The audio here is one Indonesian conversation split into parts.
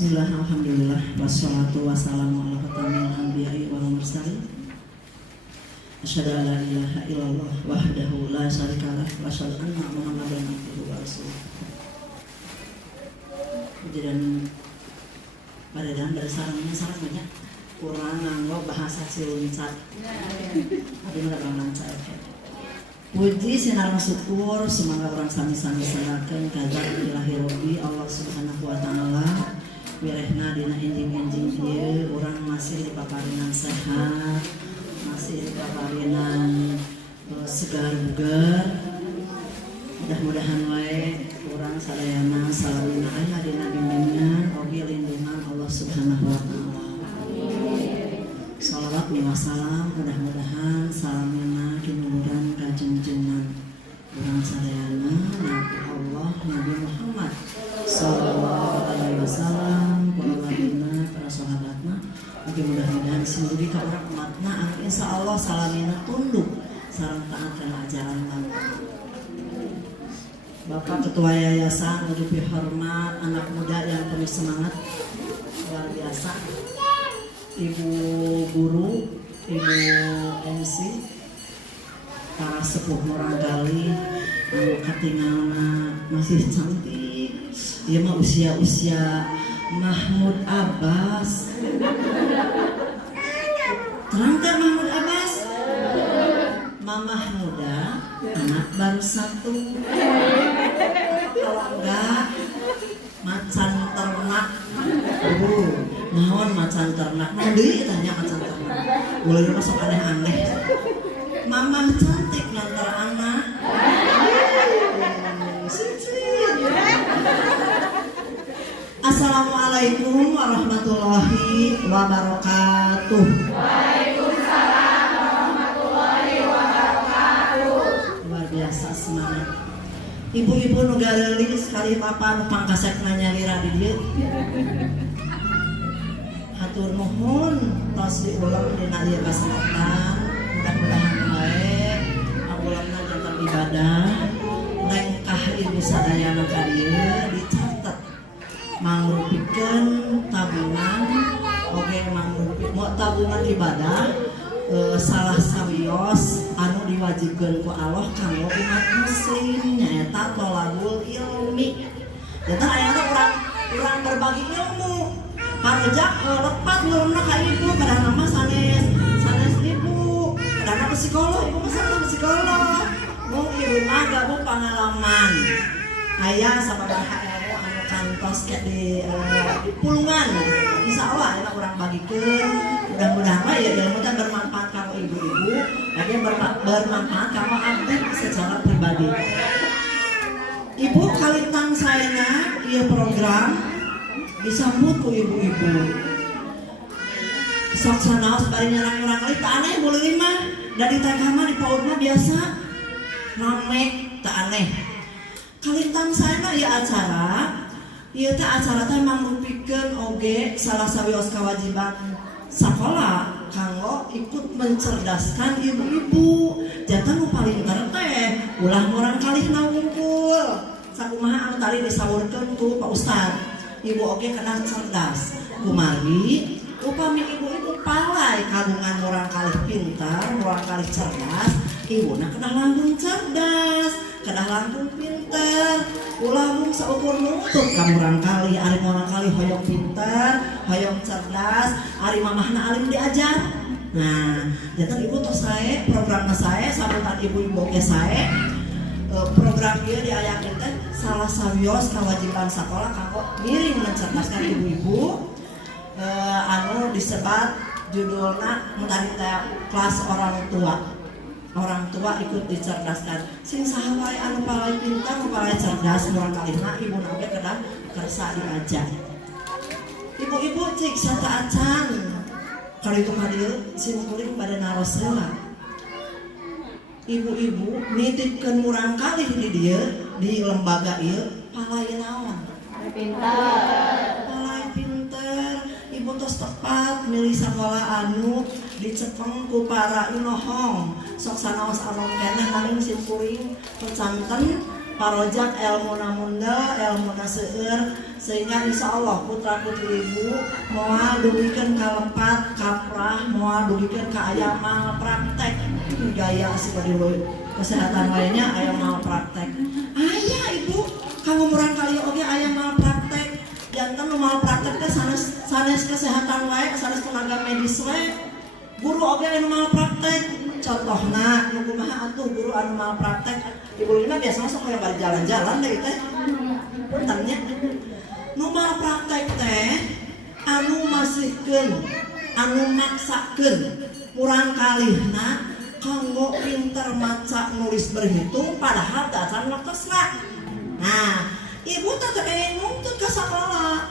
Bismillah, alhamdulillah, wassalatu wassalamu ala khatamil anbiya'i wal mursalin. Asyhadu an la ilaha illallah wahdahu la syarikalah wa asyhadu anna Muhammadan abduhu wa rasuluh. Kejadian baredan dari sarangnya sarang banyak kurang nganggo bahasa Ciluncat. Abi mah urang lancar. Puji sinar syukur semoga orang sami-sami sanakeun ka zat ilahi rabbi Allah Subhanahu wa taala. Wirehna dina enjing-enjing ieu urang masih dipaparinan sehat, masih dipaparinan segar bugar. Mudah-mudahan wae urang sadayana salamina aya dina bimbingan oge lindungan Allah Subhanahu wa taala. Shalawat wa salam mudah-mudahan salamina kinuhuran ka junjungan urang sadayana Nabi Allah Nabi Muhammad sallallahu alaihi wasallam para nabiina para sahabatna. Mudah-mudahan singgih ka urang umatna anu insyaallah salamina tunduk sareng taat kana ajaran Allah. Bapak Ketua Yayasan Udupi Hormat, anak muda yang penuh semangat luar biasa, Ibu Guru, Ibu MC, para sepuh muranggali, anu katingalna masih cantik, dia mah usia Mahmud Abbas. Terang tak Mahmud Abbas? Mamah muda, anak baru satu. Kalau enggak, macan ternak. Naon macan ternak? Nah, deui tanya macan ternak. Boleh masuk aneh-aneh. Mamah cantik lantar anak. Assalamualaikum warahmatullahi wabarakatuh. Waalaikumsalam warahmatullahi wabarakatuh. Luar biasa semangat. Ibu-ibu nu galeuling sekali papa nu pangkasekna nyalira di dieu. Hatur nuhun tos diulang dina ieu kasempatan. Mudah-mudahan wae abulanna janten ibadah lengkah ibu sadayana ka dieu dicatet mangrupikeun tabungan oge mangrupikeun tabungan ibadah salah sawios anu diwajibkeun ku Allah kanggo umat muslim nyaeta tholabul ilmi. Eta ayana urang berbagi ilmu. Parejak lepat nurunna ka ibu kadang nama sanes ibu, kadang psikolog, ibu mah sanes psikolog. Mu ibu mah gabung pengalaman. Aya sabaraha ilmu anu kantos kayak di pulungan. Insyaallah eta urang bagikeun. Mudah-mudahan mah ya ilmu teh bermanfaat kanggo ibu-ibu, lagi bermanfaat kanggo abdi secara pribadi. Ibu kalintang saena ieu program disambut ku ibu-ibu. Sok sanaos bari nyerang-nyerang kali teu aneh boleh mah. Dari TK mah di PAUD mah biasa rame teu aneh. Kalintang saena ieu acara, ieu teh acara teh mangrupikeun oge salah sawios kewajiban sakola kanggo ikut mencerdaskan ibu-ibu. Jantan nu paling pinter teh ulah urang kalihna wungkul. Sakumaha anu tadi disaurkeun ku Pak Ustad. Ibu oge kena cerdas. Kumari upami ibu-ibu palai kagungan urang kalih pintar, urang kalih cerdas, ibuna kena langkung cerdas, kena langkung pintar. Ulah mung saukur nuntut ka urang kalih, ari urang kalih hoyong pintar, hoyong cerdas, ari mamahna alim diajar. Nah, jantan ibu tos sae programna sae sambutan ibu-ibu ge sae. Program ieu diayakeun teh salah sawios kewajiban sakola kanggo miring mencerdaskan ibu-ibu anu disebat judulna mentari teh kelas orang tua. Orang tua ikut dicerdaskan. Sing saha wae anu palai pintar, anu palai cerdas urang kalihna ibuna oge kedah kersa diajak. Ibu-ibu cik sata acan. Kalitu hadieu sim kuring pada naros heula. Ibu-ibu nitipkeun urang kalih di dieu di lembaga ieu palai naon? Palai pinter. Ibu tos tepat milih sakola anu dicepeng ku para inohong. Sok sanaos alon keneh nanging sim kuring pecanten parojak ilmu munda ilmu seueur sehingga insya Allah putra putri ibu moal dugikeun kalepat kaprah moal dugikeun ka aya malpraktek gaya seperti kesehatan lainnya aya malpraktek aya ibu kamu murang kali oge aya malpraktek jantan nu malpraktek teh sanes kesehatan wae sanes tenaga medis wae guru oge anu malpraktek contohna nu kumaha atuh guru anu malpraktek ibu lina biasa sok kayak bari jalan-jalan deh teh puntennya nu malpraktek teh anu masihkeun anu maksakeun urang kalihna kanggo pinter maca nulis berhitung padahal dasar makasna. Nah, ibu teh kenging nuntut ka sakola.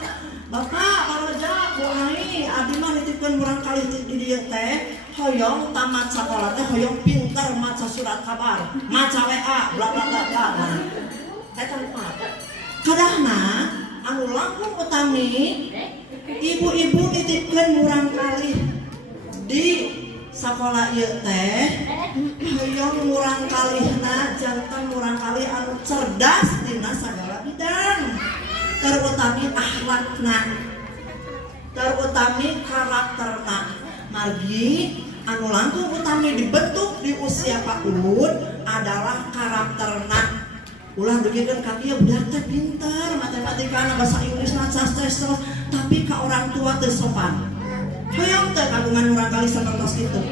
Bapak, paroja, Bu Ai, abdi mah nitipkeun urang kalih di dieu teh hoyong tamat sakola teh hoyong pinter maca surat kabar, maca WA, bla bla bla bla. Eta mah. Kadahna anu langkung utami ibu-ibu nitipkeun urang kalih di sakola ieu teh hoyong urang kalihna jantan urang kalih anu cerdas dina sagala bidang terutami akhlakna terutami karakterna margi anu langkung utami dibentuk di usia PAUD adalah karakterna ulah dugikeun ka kieu budak teh pinter matematika bahasa Inggrisna sastres tapi ka orang tua teu sopan hoyong teh kagungan urang kali sapertos kitu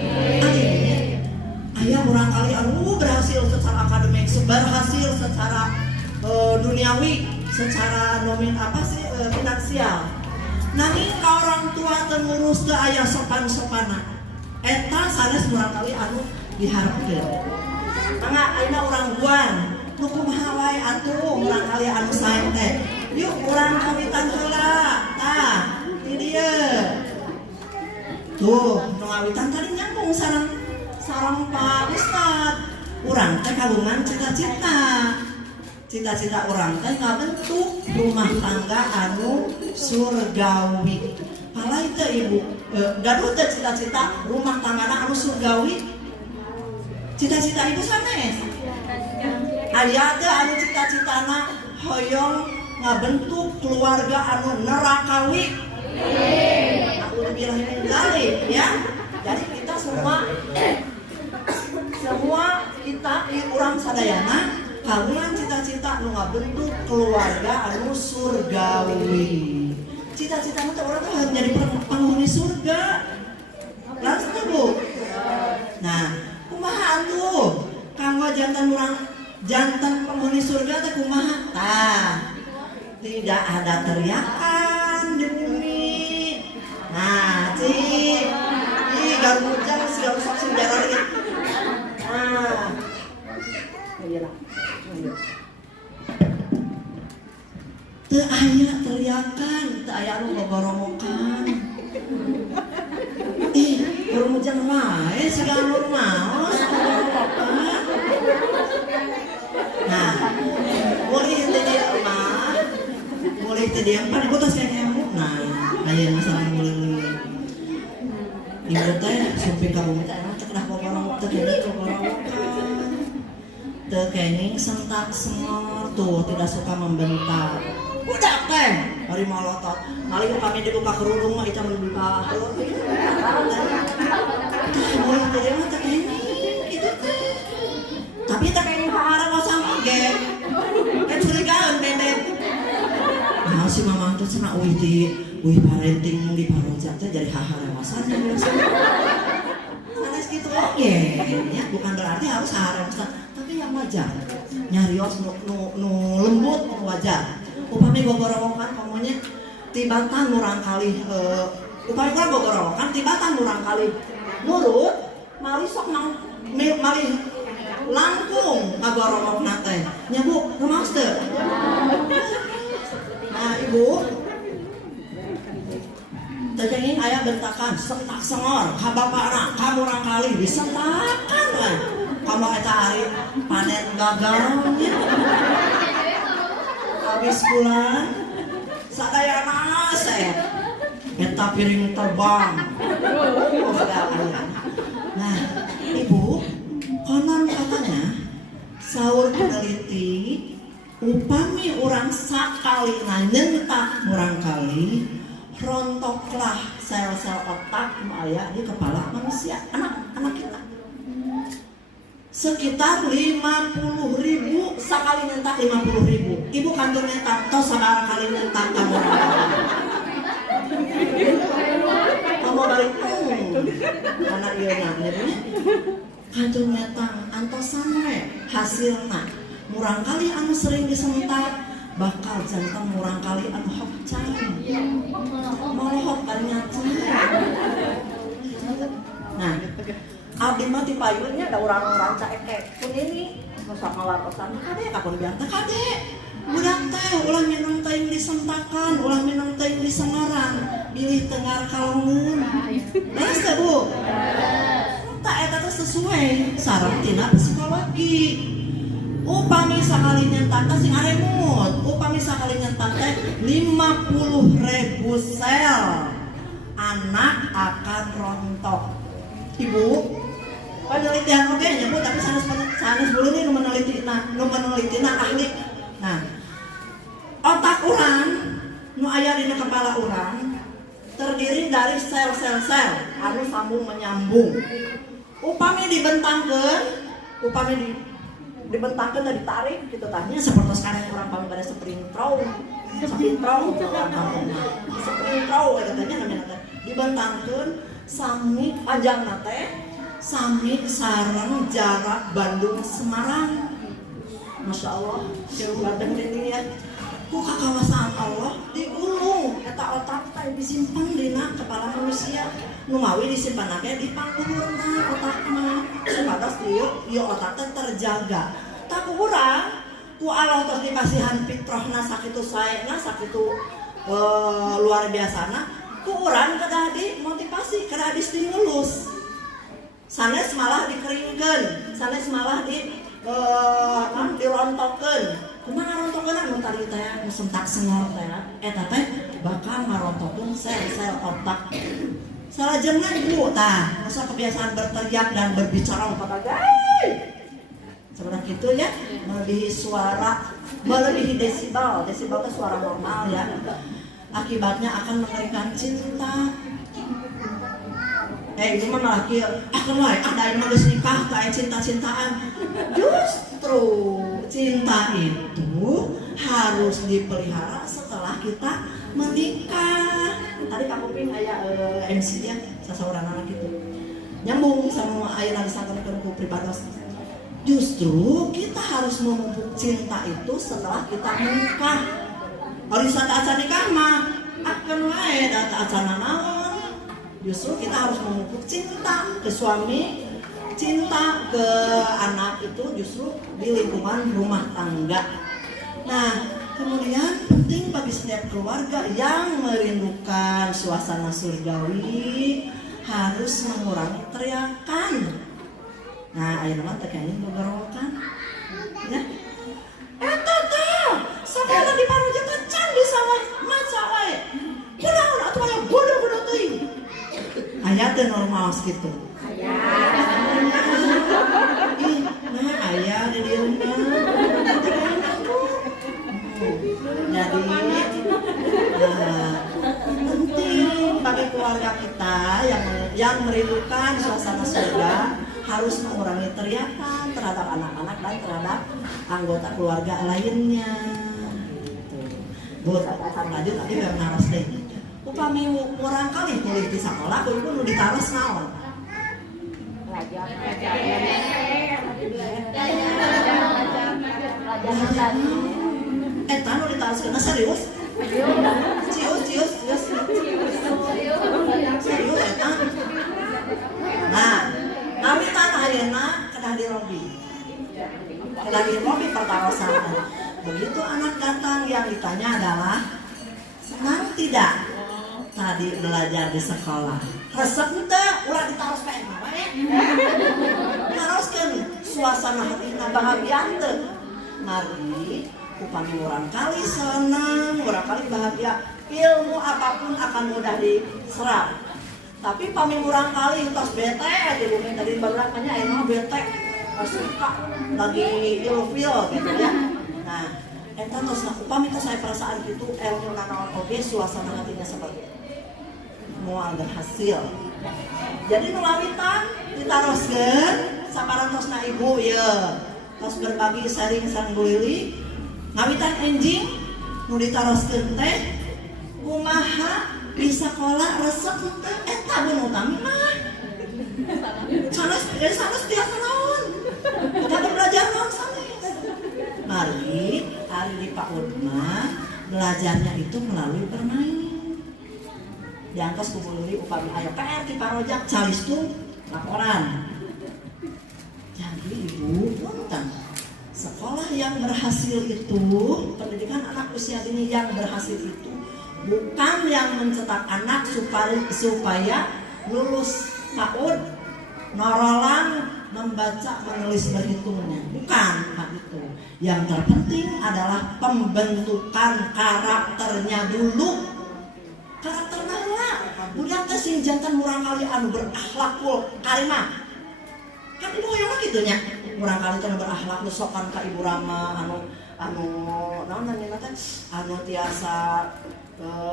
aya urang kali anu berhasil secara akademik berhasil secara duniawi secara finansial nanging ka orang tua teu ngurus teu aya sopan-sopana eta sanes urang kali anu diharapkeun mangga ayeuna urang guan nu kumaha wae atuh urang kali anu sae teh yuk urang kawitan heula tah di dieu tuh nu ngawitan tadi nyambung sareng Pak Ustad urang teh kagungan cita-cita urang teh ngabentuk rumah tangga anu surgawi palai teh ibu gaduh teh cita-cita rumah tanggana anu surgawi cita-cita ibu sanes aya teh anu cita-citana hoyong ngabentuk keluarga anu nerakawi aku bilang ini ya jadi kita semua kita urang sadayana kagungan cita-cita nu ngabentuk keluarga anu surgawi cita-cita teh urang teh jadi penghuni surga langsung tuh Bu nah kumaha atuh kanggo jantan penghuni surga teh kumaha tah tidak ada teriakan di bumi nah garujang segala rusak sejarah ini nah iyalah teu aya teriakan teu aya anu gogoromokan garujang wae segala normal nah boleh teh dia mah boleh teh dia pan ibu tos kayak nah aya masalah muleuh ibu teh sumping ka bumi teh cek dah gogorong teh teu kenging sentak sengor tuh tidak suka membentak budak teh bari malotot mali kami di buka kerudung mah eta membuka mulai teh mah teh kenging itu teh tapi teh kenging haara kosong oge curigaan bebek nah si mamah teh cenah wih parenting di paroja teh jadi haharewasan biasa sanes kitu oge ya bukan berarti harus haharewasan tapi yang wajar nyarios nu lembut wajar upami gogorowokan pamonya tibatan urang kalih upami urang gogorowokan tibatan urang kalih nurut mali sok mali langkung ngagorowokna teh nya Bu rumaos teu nah ibu terkenging ayah bentakan sentak sengor ka bapakna kamu urang kalih disentakan we kamu eta hari panen gagalnya habis bulan sadayana saya eta piring terbang nah ibu konon katanya sahur peneliti upami orang sakali nyentak murang kali rontoklah sel-sel otak nu aya di kepala manusia, anak kita. Sekitar 50.000 sakali nyentak 50.000. Ibu kantor nyentak tos sakali nyentak kamu. Kamu balik karena ieu na kantor nyentak antosan we hasilna murang kali anu sering disentak bakal jantan murang kali anu hopcan molohok ternyata. Nah, abdi mah ti payunnya ada orang-orang caeke pun ini masa ngawartosan kade kakun bianta kade budak teh ulah minum teh disentakan ulah minum teh disengaran bilih tengar kalongeun beres teh Bu tak eta teh sesuai saran tina psikologi. Upami sakali nyentak sing aremut, upami sakali nyentak teh 50.000 sel anak akan rontok. Ibu, penelitian oke nya Bu, tapi sanes bulu nih nu menelitina ahli. Nah, otak urang nu aya dina kepala urang terdiri dari sel-sel anu sambung menyambung. Upami dibentangkeun dan ditarik gitu tanya seperti sekarang orang pami pada sprintrow katanya namanya dibentangkeun sami panjangna teh sami sareng jarak Bandung Semarang. Masya Allah bateng deui ya ku ka kawasan Allah digulung eta otak teh disimpan dina kepala manusia nu mawi disimpan teh di pangkulurna otakna supados ieu otak teh terjaga. Tak urang ku Allah tos dipasihan fitrahna sakitu saena sakitu luar biasana ku urang kedah di motivasi kedah di stimulus sanes malah dikeringkeun sanes malah dirontokkeun kumaha ngarontokkeun anu tadi teh nu sentak sengor teh eta teh bakal ngarontokkeun sel-sel otak. Salajengna Ibu tah masa kebiasaan berteriak dan berbicara pada gay sebenarnya gitu ya, melebihi suara, melebihi desibel itu suara normal ya. Akibatnya akan mengerikan cinta. Itu mah malah kieu, akan wae ada yang geus nikah kayak cinta-cintaan. Justru cinta itu harus dipelihara setelah kita menikah. Tadi Kak Kuping aya MC-nya sasaurang anak gitu. Nyambung sama aya disampaikan ku pribados. Justru kita harus memupuk cinta itu setelah kita menikah. Hari saat acara nikah mah akan wae data acara naon. Justru kita harus memupuk cinta ke suami, cinta ke anak itu justru di lingkungan rumah tangga. Nah, kemudian penting bagi setiap keluarga yang merindukan suasana surgawi harus mengurangi teriakan. Nah, ayeuna mah teh kayaknya bogarokan. Ya. Eta teh, sakala di Paroja teh can bisa maca wae. Kunaon atuh aya bodoh-bodoh teuing. Aya teh normal kitu. Aya. Ih, nah aya di dieu mah. Jadi penting bagi keluarga kita yang merindukan suasana surga harus mengurangi teriakan terhadap anak-anak dan terhadap anggota keluarga lainnya. Bu, akan lanjut tapi gak naras deh. Upami urang kali kuliah di sekolah, kuliah nu ditaras naon? Eta nu ditaras kena serius? Cius. Serius eta. Nah, kami tanah ayeuna kedah di lobi pertawasan. Begitu anak datang yang ditanya adalah senang tidak tadi belajar di sekolah. Resep teu ulah ditaros ka eta we. Taroskeun suasana hatina bahagia teu. Mari upami urang kali senang, urang kali bahagia, ilmu apapun akan mudah diserap. Tapi pamimurang kali tos bete aja bumi tadi beberapanya emang bete suka lagi ilfil gitu ya. Nah Eta tos upami tos saya perasaan itu ilmu nanaon oge suasana hatinya seperti moal berhasil. Jadi nu lawitan ditaroskeun saparantosna ibu ya. Tos berbagi sharing sareng Lili. Ngawitan enjing nu ditaroskeun teh kumaha di sekolah resep teh eta beun utami mah. Sanes tiasa naon. Kada belajar naon sanes. Mari hari di PAUD mah belajarnya itu melalui bermain. Diangkos ku Lili upami aya PR di parojak calistung laporan. Jadi ibu punten sekolah yang berhasil itu, pendidikan anak usia dini yang berhasil itu bukan yang mencetak anak supaya lulus PAUD norolan membaca menulis berhitungnya, bukan hal itu. Yang terpenting adalah pembentukan karakternya dulu. Karakternya lah budak teh sing jantan murang kali anu berakhlakul karimah. Kan ibu hoyong kitu nya. Murang kali teh berakhlak nu sopan ka ibu Rama anu naon namanya teh anu tiasa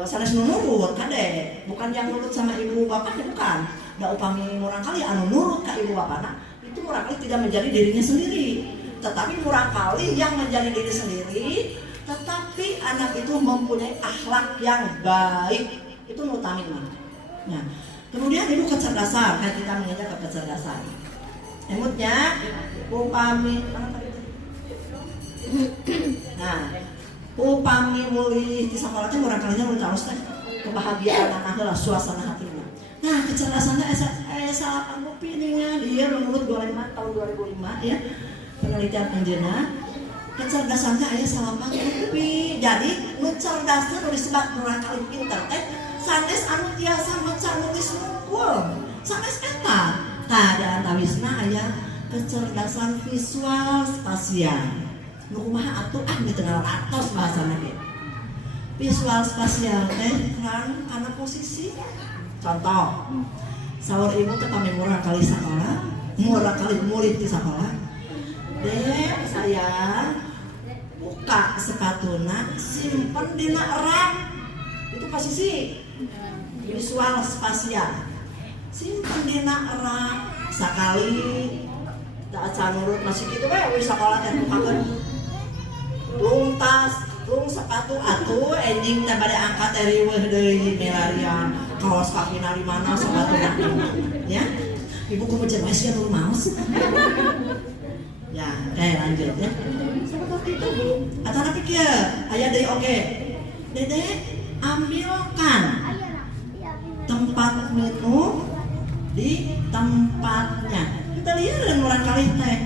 sanes nurut kade, bukan yang nurut sama ibu bapaknya, bukan. Da upami murang kali anu nurut ka ibu bapakna, itu murang kali tidak menjadi dirinya sendiri. Tetapi murang kali yang menjadi diri sendiri, tetapi anak itu mempunyai akhlak yang baik. Itu utama mah. Nah, kemudian ibu kecerdasan, kan kita menginjak ke kecerdasan. Emutnya upami nah, upami mulih di sekolah teh murang kalinya mulih terus teh kebahagiaan anak lah suasana hatinya. Nah, kecerdasannya salah panggupi nih dia menurut 25 tahun 2005 ya. Penelitian penjena kecerdasannya aya salah panggupi. Jadi nu cerdas teh disebut murang kali pinter teh sanes anu tiasa maca nulis nungkul. Sanes eta. Tah da antawisna aya kecerdasan visual spasial. Nu kumaha atuh di tengah atos bahasana ge. Visual spasial teh kan kana posisi. Contoh, saur ibu teh pami murang kali sekolah, murang kali murid di sekolah. Dek sayang, buka sepatuna, simpen dina rak. Itu posisi visual spasial. Simpen dina rak sakali tak acan nurut masih gitu we sekolah teh bukakeun. Lung tas, lung sepatu atuh ending teh bade angkat riweuh deui milarian. Kaos kaki nari mana sepatu ya. Ibu kumu jeung wes ya maos. Ya, lanjut ya. Seperti itu Bu. Atana pikir, aya deui oge. Dede, ambilkan tempat minum di tempatnya. Kita lihat dan murah kali teh.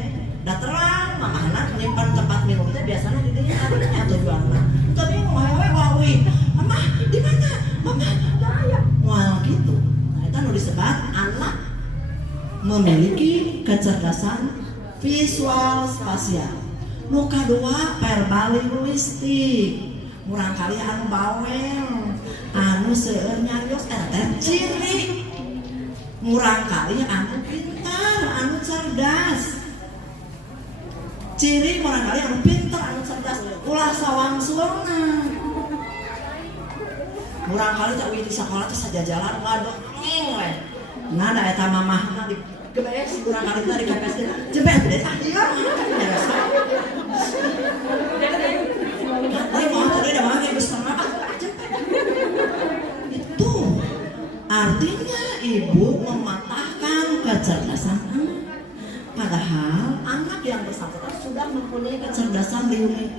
Da terang, mamahna menyimpan tempat minum teh biasanya di dinya adanya tujuanna. Tapi mau hewe wawi. Mama, di mana? Mama, da aya. Moal gitu. Nah, itu nu disebut anak memiliki kecerdasan visual spasial. Nu kadua verbal linguistik. Murang kali anu bawel, anu seueur nyarios eta ciri. Murang kali anu pintar, anu cerdas. Ciri murang kali anu pintar, anu cerdas. Ulah sawangsulna. Murang kali tak di sekolah teh sajajalan waduh we. Nah da eta mamahna di gebes murang kali teh di kepes jebet deh ah ieu. Tapi mau tadi ada mana ibu setengah itu artinya ibu mematahkan kecerdasan anak. Padahal anak yang bersangkutan sudah mempunyai kecerdasan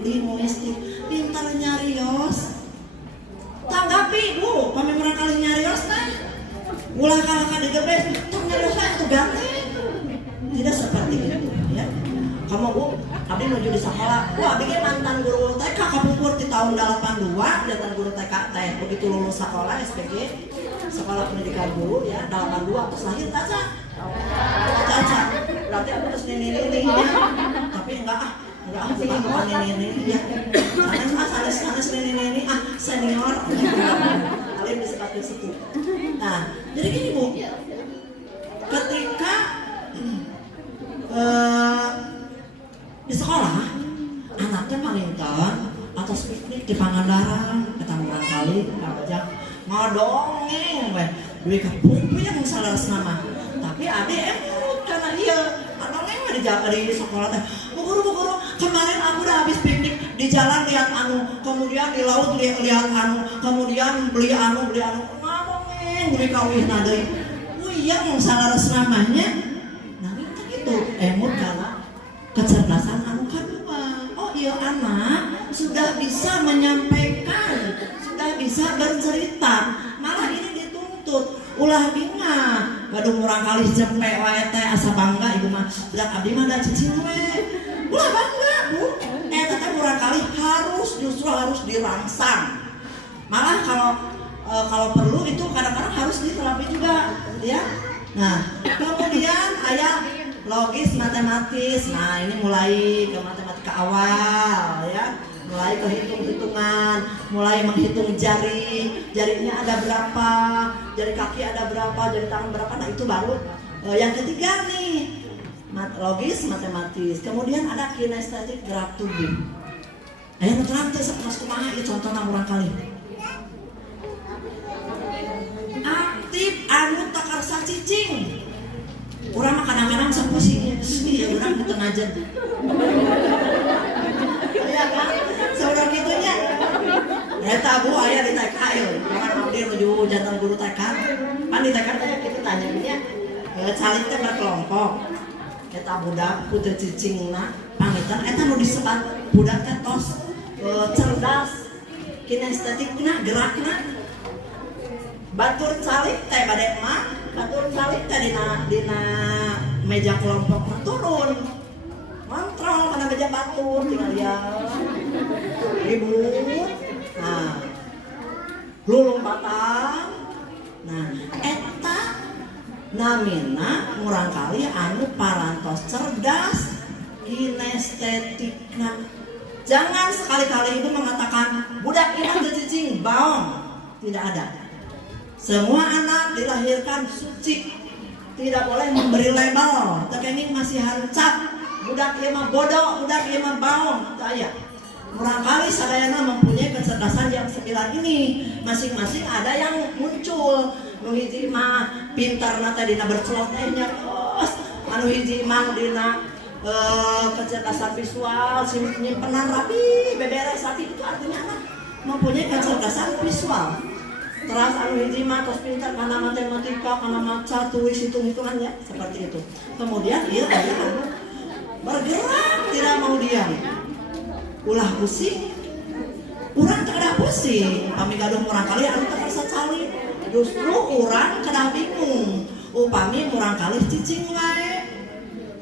linguistik, pintar nyarios. Tanggapi Bu, pamimurang kali nyarios teh. Ulah kalahkan digebes, tong nyarios teh itu ganteng. Tidak seperti itu ya. Kamu Bu, abdi menuju di sekolah. Wah, abdi mantan guru TK kapungkur di tahun 82, mantan guru TK teh begitu lulus sekolah SPG, sekolah pendidikan guru ya, 82 terus lahir Caca. Caca. Berarti aku terus ini ya. Tapi enggak bukan ini ya. Sanes ini senior. Kalian disebut di situ. Nah, jadi gini Bu. Ketika di sekolah anaknya palintan tos piknik di Pangandaran ketang urang kali ngajak ngodongeng weh duwe kapunya mun salaresna mah tapi ade emut karena iya ngodongeng mah di sekolah teh bu guru kemarin aku udah habis piknik di jalan lihat anu kemudian di laut lihat anu kemudian beli anu ngodongeng beli kawihna deui iya mun salaresna mahnya nah itu emut karena kecerdasan anu kedua. Oh iya anak sudah bisa menyampaikan, sudah bisa bercerita. Malah ini dituntut. Ulah binga, gaduh urang kali jempe wae teh asa bangga ibu mah. Budak abdi mah da cicing we. Ulah bangga, Bu. Eta teh urang kali justru harus dirangsang. Malah kalau perlu itu kadang-kadang harus diterapi juga, ya. Nah, kemudian ayah logis matematis. Nah, ini mulai ke matematika awal ya. Mulai ke hitung-hitungan, mulai menghitung jarinya ada berapa, jari kaki ada berapa, jari tangan berapa. Nah, itu baru yang ketiga nih. Logis matematis. Kemudian ada kinestetik gerak tubuh. Aya nu terang teh sanes kumaha ieu contohna urang kali. Aktif anu takarsa cicing. Urang mah kadang-kadang sok pusing. Iya urang butuh ngajen. Iya kan? Saurang gitunya. Eta Bu aya di TK yeuh. Jangan abdi nuju jantan guru TK. Pan di TK teh kitu tanya nya. Calik teh berkelompok. Eta budak putih cicingna pamitan eta nu disebat budak teh tos cerdas kinestetikna gerakna. Batur calik teh bade mah batur calik teh dina meja kelompok mah turun kontrol kana meja batur tinggal dia ribut nah lulung batang nah eta namina murang kali anu parantos cerdas kinestetikna. Jangan sekali-kali itu mengatakan budak iman cicing baong, tidak ada. Semua anak dilahirkan suci, tidak boleh memberi label. Teknik masih hancap. Budak ieu mah bodoh, budak ieu mah baong. Saya murangkali sadayana mempunyai kecerdasan yang 9 ini. Masing-masing ada yang muncul. Nu hiji mah pintarna teh dina bercelok teh nyertos. Anu hiji mah dina kecerdasan visual, simpenan rapi, beberes rapi itu artinya anak mempunyai kecerdasan visual. Terus anu hiji mah tos pintar kana matematika, kana maca, tulis, hitung-hitungan ya, seperti itu. Kemudian ieu aya anu bergerak tidak mau diam. Ulah pusing. Urang teu kada pusing, pami gaduh murang kali anu teu rasa cali. Justru urang kada bingung. Upami murang kali cicing wae.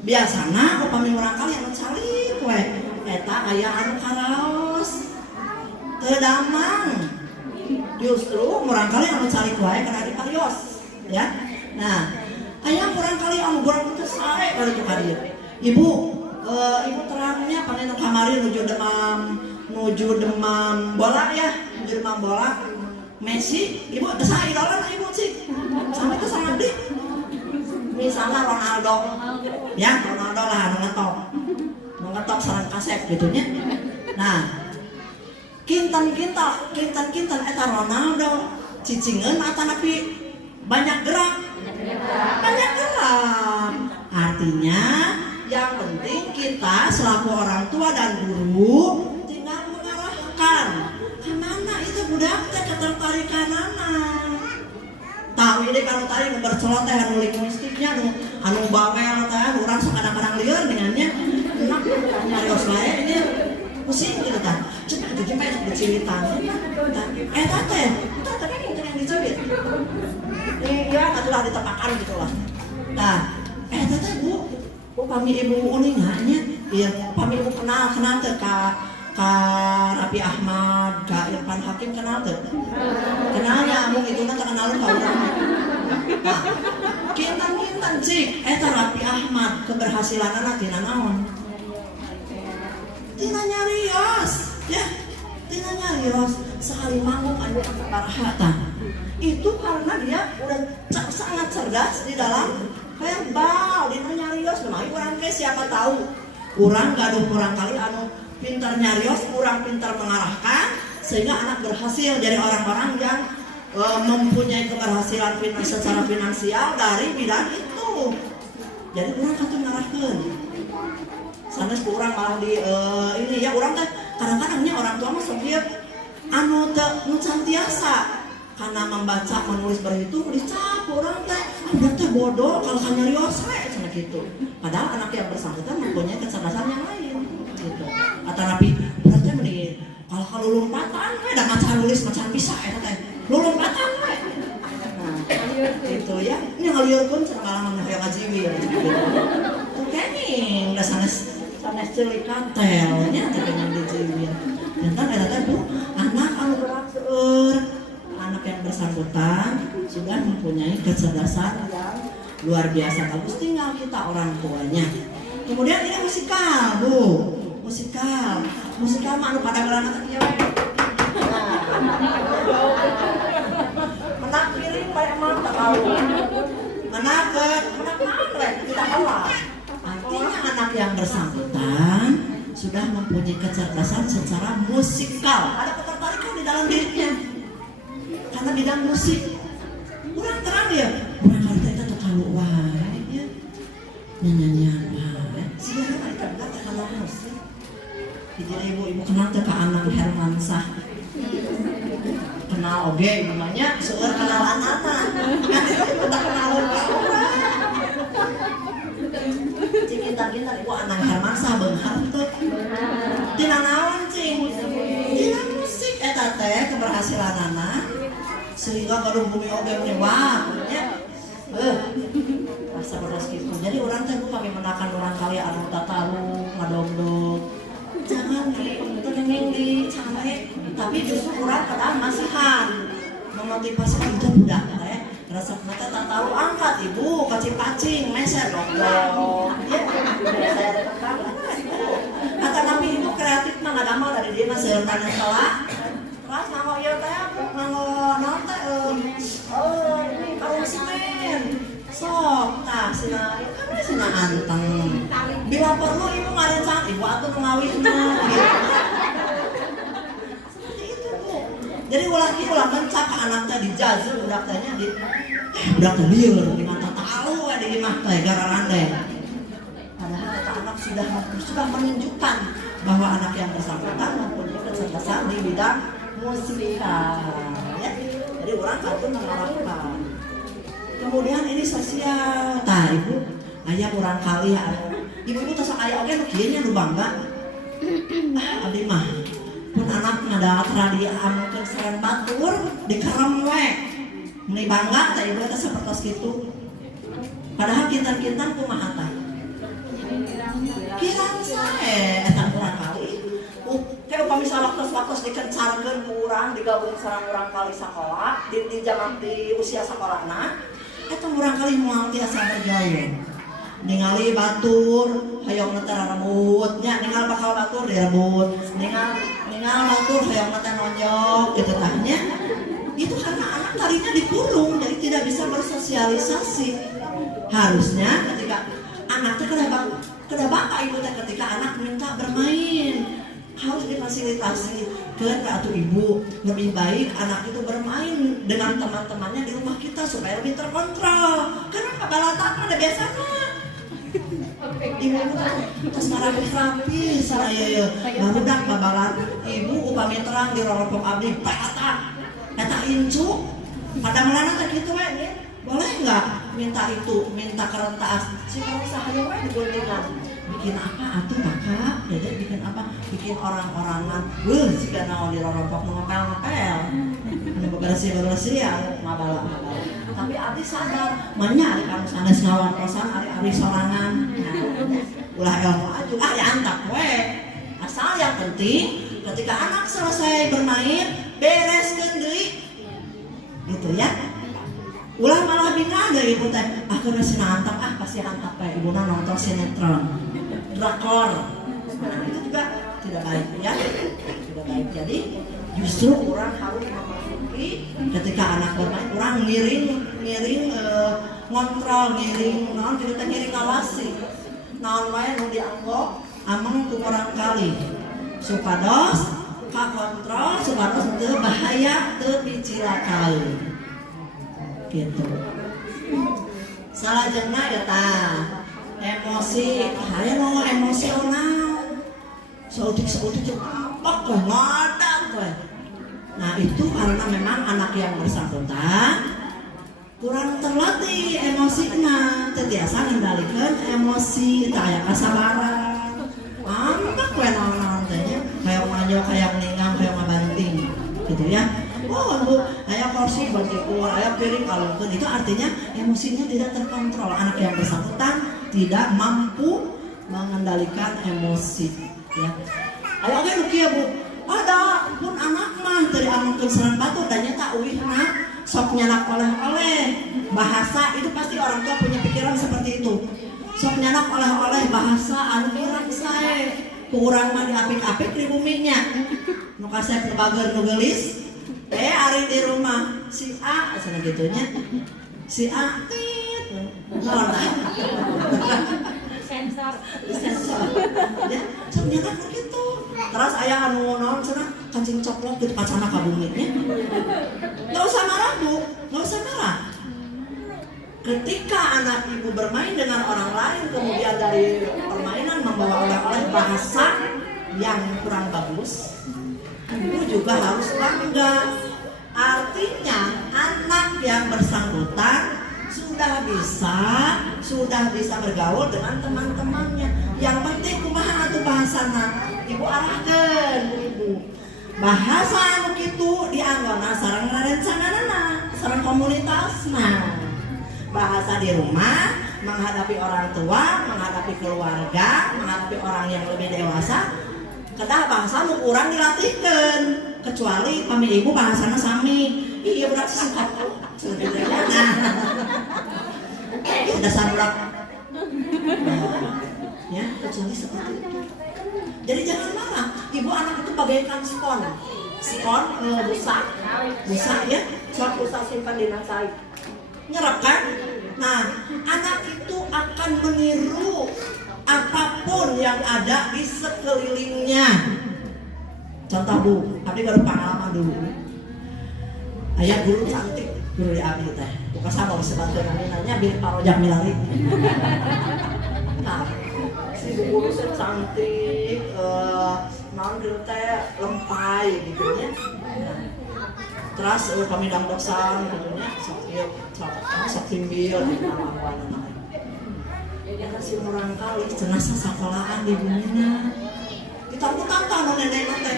Biasana upami murang kali anu calik we eta aya anu karaos teu damang. Justru murang kali anu calik wae kana diparios ya. Nah, aya murang kali anu goreng teu sae bari ka dieu. Ibu terangnya panenna kamari nuju demam bola ya, nuju demam bola. Messi, ibu teu sae idola ibu sih. Sampai teu sangabdi. Misalnya Ronaldo ya, Ronaldo lah ngetok sareng kasep gitunya. Nah, kinten eta Ronaldo cicingeun atanapi banyak gerak. Artinya yang penting kita selaku orang tua dan guru tinggal mengarahkan kemana itu budak teh ketertarikanana. Tahu ini kalau tadi bercolot teh anu linguistiknya anu bawel teh urang sok kadang-kadang lieur dengannya enak nyarios wae ini pusing gitu kan. Cenah jadi mah dicilitan. Eta teh yang dicibit. Ya atulah ditepakan gitu lah. Nah, eta teh Bu upami ibu uninga nya ieu upami ibu kenal teh ka Raffi Ahmad, ka Irfan Hakim kenal teu? Kenalnya mung ituna teu kenalun ka urang. Nah, kinten cik eta Raffi Ahmad keberhasilanana tina naon? Tina nyarios, ya. Tina nyarios sekali manggung anu sabaraha tah. Itu karena dia udah sangat cerdas di dalam verbal, dina nyarios. Nah, urang ge siapa tahu urang gaduh urang kali anu pintar nyarios, kurang pintar mengarahkan, sehingga anak berhasil jadi orang-orang yang mempunyai keberhasilan secara finansial dari bidang itu. Jadi orang katuh ngarahkeun. Sanes kurang malah di ini ya orang teh kadang-kadangnya orang tua mah sok ieu anu teu nu cantiasa karena membaca menulis berhitung dicap orang teh udah teh bodoh kalau nyarios we cenah kitu. Padahal anak yang bersangkutan mempunyai kecerdasan yang lain gitu. Atau nabi berarti mending kalau lompatan we da maca nulis macan bisa eta teh. Lompatan we. Nah, itu ya. Ini ngalieureun cenah kalangan hoyong ajiwi gitu. Oke nih, udah sanes celik katel nya teh yang dijiwir. Dan eta teh anak anu berakseur, anak yang bersangkutan sudah mempunyai kecerdasan yang luar biasa. Bagus tinggal kita orang tuanya. Kemudian ini musikal, Bu. Musikal mah anu pada ngarana teh kieu we. Menak piring bae mah tak tahu. Menak naon we tidak kalah. Artinya anak yang bersangkutan sudah mempunyai kecerdasan secara musikal. Ada ketertarikan di dalam dirinya karena bidang musik. Kurang terang ya. Barangkali kita tuh tahu wae ya. Nyanyian wae. Siapa yang kenal terkenal musik? Jadi ibu kenal teh ka Anang Hermansah. Kenal oge namanya seueur kenal anak-anak. Kita kenal orang. Cing kintar-kintar ibu Anang Hermansah beunghar teh. Tina naon cing? Tina musik eta teh keberhasilanana sehingga kalau bumi oge mewah nya. Rasa beras kitu. Jadi orang teh kami menakan orang kali anu tataru ngadongdog. Jangan itu nengeng di camai, tapi justru orang kadang masihan memotivasi kita budak teh. Rasa mata tak tahu angkat ibu kacing-kacing meser dong. Ya, meser tetap. Kata nabi ibu kreatif mah ngadamel dari dia mah seueur kana salah. Terus nganggo ieu teh nganggo naon teh ini kalung semen. Sok tah sina kan sina anteng. Bila perlu ibu ngarencang ibu atuh nu ngawitna gitu. Seperti itu, Bu. Jadi ulah mencak ka anak teh dijazu budak teh nya di budak teh lieur di mata tahu di imah teh gararande. Padahal eta anak sudah menunjukkan bahwa anak yang bersangkutan mempunyai kecerdasan di bidang musikal ya. Jadi orang katuh mengarahkan. Kemudian ini sosial. Tah ibu, aya urang kali ibu teh sok aya oge nu kieu nya nu bangga. Abdi mah pun anak ngadaat radio amun seren batur dikerem we. Meni bangga teh ibu teh sapertos kitu. Padahal kintan-kintan kumaha tah? Kirang sae eta urang kali. Kayak upami waktu dikencarkeun ku urang digabung sareng urang kali sakola di zaman di usia sakolana. Eta urang kali moal tiasa bergaul. Ningali batur hayong teh rambut nya, ningali bakal batur direbut. Ningali batur hayong teh nonjok kitu tah nya. Itu karena anak tadinya dikurung jadi tidak bisa bersosialisasi. Harusnya ketika anak teh kada bangga ibu teh ketika anak minta bermain. Harus difasilitasi ke atau ibu lebih baik anak itu bermain dengan teman-temannya di rumah kita supaya lebih terkontrol karena kabalatan ada biasanya ibu terus rapi saya barudak babalan ibu upami terang di rorompok abdi eta incu pada melana teh kitu we boleh nggak minta kerentas si kalau sahaya we digondingan bikin apa atuh kakak dedek bikin apa bikin orang-orangan jika naon di rorompok ngepel-ngepel bebersih ya ngabala tapi abdi sadar manya ari kamu sanes ngawan kosan ari sorangan ulah ilmu aju ya antap we asal yang penting ketika anak selesai bermain bereskeun deui gitu ya. Ulah malah bingung dari ibu teh akhirnya sinantap pasti antap kayak ibu nonton sinetron drakor. Nah itu juga tidak baik ya, tidak baik. Jadi justru orang harus memasuki ketika anak bermain, orang ngiring ngontrol, ngiring ngawasi. Naon wae nu dianggo ameng ku orang kali. supados kakontrol supados teu bahaya teu picilakan gitu. Salajengna eta emosi, aya nu emosional. Sautik apa ngadak we. Nah, itu karena memang anak yang bersangkutan kurang terlatih emosinya, terbiasa mengendalikan emosi, tak aya kasabaran. Amak we naon-naon teh nya, kayak ngajo, kayak ningang, kayak ngabanting gitu ya. Oh, Bu, aya kursi banting, aya piring kalungkeun, itu artinya emosinya tidak terkontrol. Anak yang bersangkutan tidak mampu mengendalikan emosi, ya. Aya oge nu kieu, Bu. Ada pun anak mah dari amunkeun seran batur dan nyata uihna sok nyanak oleh-oleh. Bahasa itu pasti orang tua punya pikiran seperti itu. Sok nyanak oleh-oleh bahasa anu pirang sae. Kurang mah diapik-apik di buminya. Nu kasep nu bager nu geulis ari di rumah si A cenah gitunya. Si A tit. Sensor. Ya, sok nyanak gitu. Terus ayah anu naon cenah kancing coplok gitu pacana ka bumi nya. Enggak usah marah, Bu. Enggak usah marah. Ketika anak ibu bermain dengan orang lain kemudian dari permainan membawa oleh-oleh bahasa yang kurang bagus, ibu juga harus bangga. Artinya anak yang bersangkutan sudah bisa bergaul dengan teman-temannya. Yang penting kumaha atuh bahasana. Ibu arahkeun ibu. Bahasa anu kitu dianggona sareng ngarencanana, sareng komunitasna. Bahasa di rumah menghadapi orang tua, menghadapi keluarga, menghadapi orang yang lebih dewasa. Kedah bahasa nu kurang dilatihkeun. Kecuali kami ibu bahasana sami. Iya berat singkat. Nah. Dasar budak. Ya, kecuali seperti itu. Jadi jangan marah. Ibu anak itu bagaikan spon busa ya, sok busa simpan di nasai. Nyerap kan? Nah, anak itu akan meniru apapun yang ada di sekelilingnya. Contoh Bu, tapi baru pengalaman dulu. Ayah guru cantik, guru di Abi teh. Bukan sama disebutkan namanya biar parojak milari. Nah, si bu guru cantik, naon gitu teh lempai gitu nya. Nah, terus kami dangdoksan gitu nya, sok timbil di nama-nama. Ya kasih murang kali jenazah sekolahan di bumina. Ditangkut-tangkut anu nenek teh.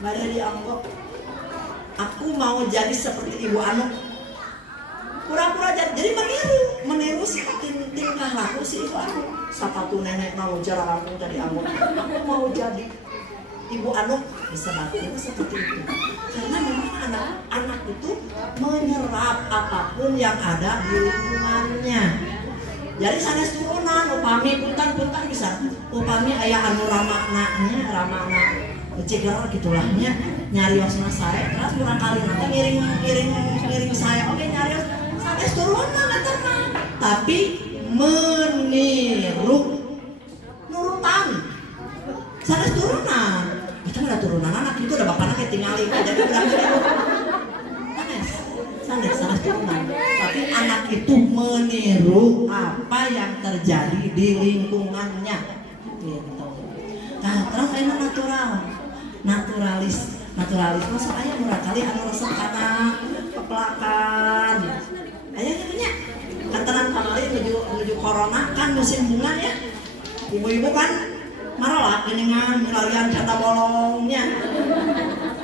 Bade dianggap aku mau jadi seperti Ibu Anu. Pura-pura jadi meniru si tingkah laku si Ibu Anu. Sapatu nenek mau jalan aku jadi Anu. Aku mau jadi Ibu Anu, bisa bantu seperti itu. Karena memang anak itu menyerap apapun yang ada di lingkungannya. Jadi sanes turunan, upami puntan bisa. Upami ayah anu ramana ciger gitulahnya nyariosna saya terus kurang kali nanti ngiring saya oke nyarios sanes turunan eta mah tapi meniru nurutan sanes turunan itu ada turunan anak itu udah bapaknya kayak tinggalin jadi udah meniru sanes turunan tapi anak itu meniru apa yang terjadi di lingkungannya gitu. Nah terus ini naturalisme soalnya murah kali anu resep kana kepelakan aya gitunya kantenan kamari menuju corona kan musim bunga ya ibu-ibu kan marah geningan milarian jata bolongnya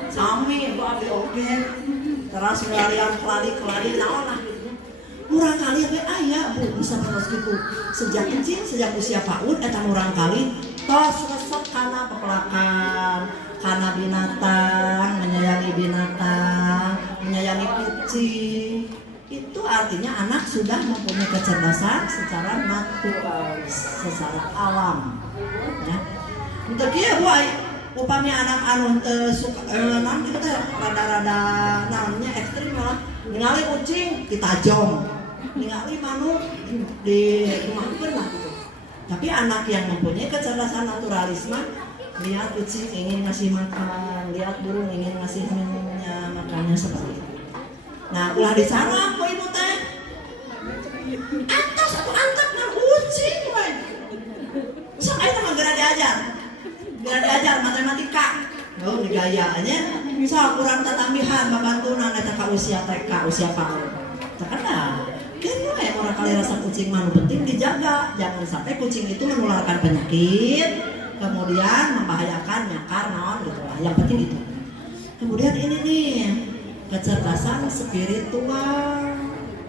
sami itu abdi oke terus milarian keladi naon lah murah kali aya Bu bisa terus gitu sejak kecil sejak usia PAUD eta murah kali tos resep kana pepelakan kana binatang, menyayangi kucing. Itu artinya anak sudah mempunyai kecerdasan secara natural, secara alam. Ya. Untuk kia Bu, upami anak anu suka nanti kita rada-rada namanya ekstrim malah ningali kucing ditajam, ningali manuk di rumah lah gitu. Tapi anak yang mempunyai kecerdasan naturalisme lihat kucing ingin ngasih makan, lihat burung ingin ngasih minumnya, makannya seperti itu. Nah, ulah dicarang ku ibu teh. Atas aku angkat nang kucing we. Sok ayeuna mah geura diajar matematika. Oh, digayanya. Sok urang tatambihan babantuna eta ka usia TK, usia PAUD. Terkenal. Kan we orang kali rasa kucing mah penting dijaga, jangan sampai kucing itu menularkan penyakit, kemudian membahayakan nyakar naon gitu lah. Yang penting itu. Kemudian ini nih, kecerdasan spiritual,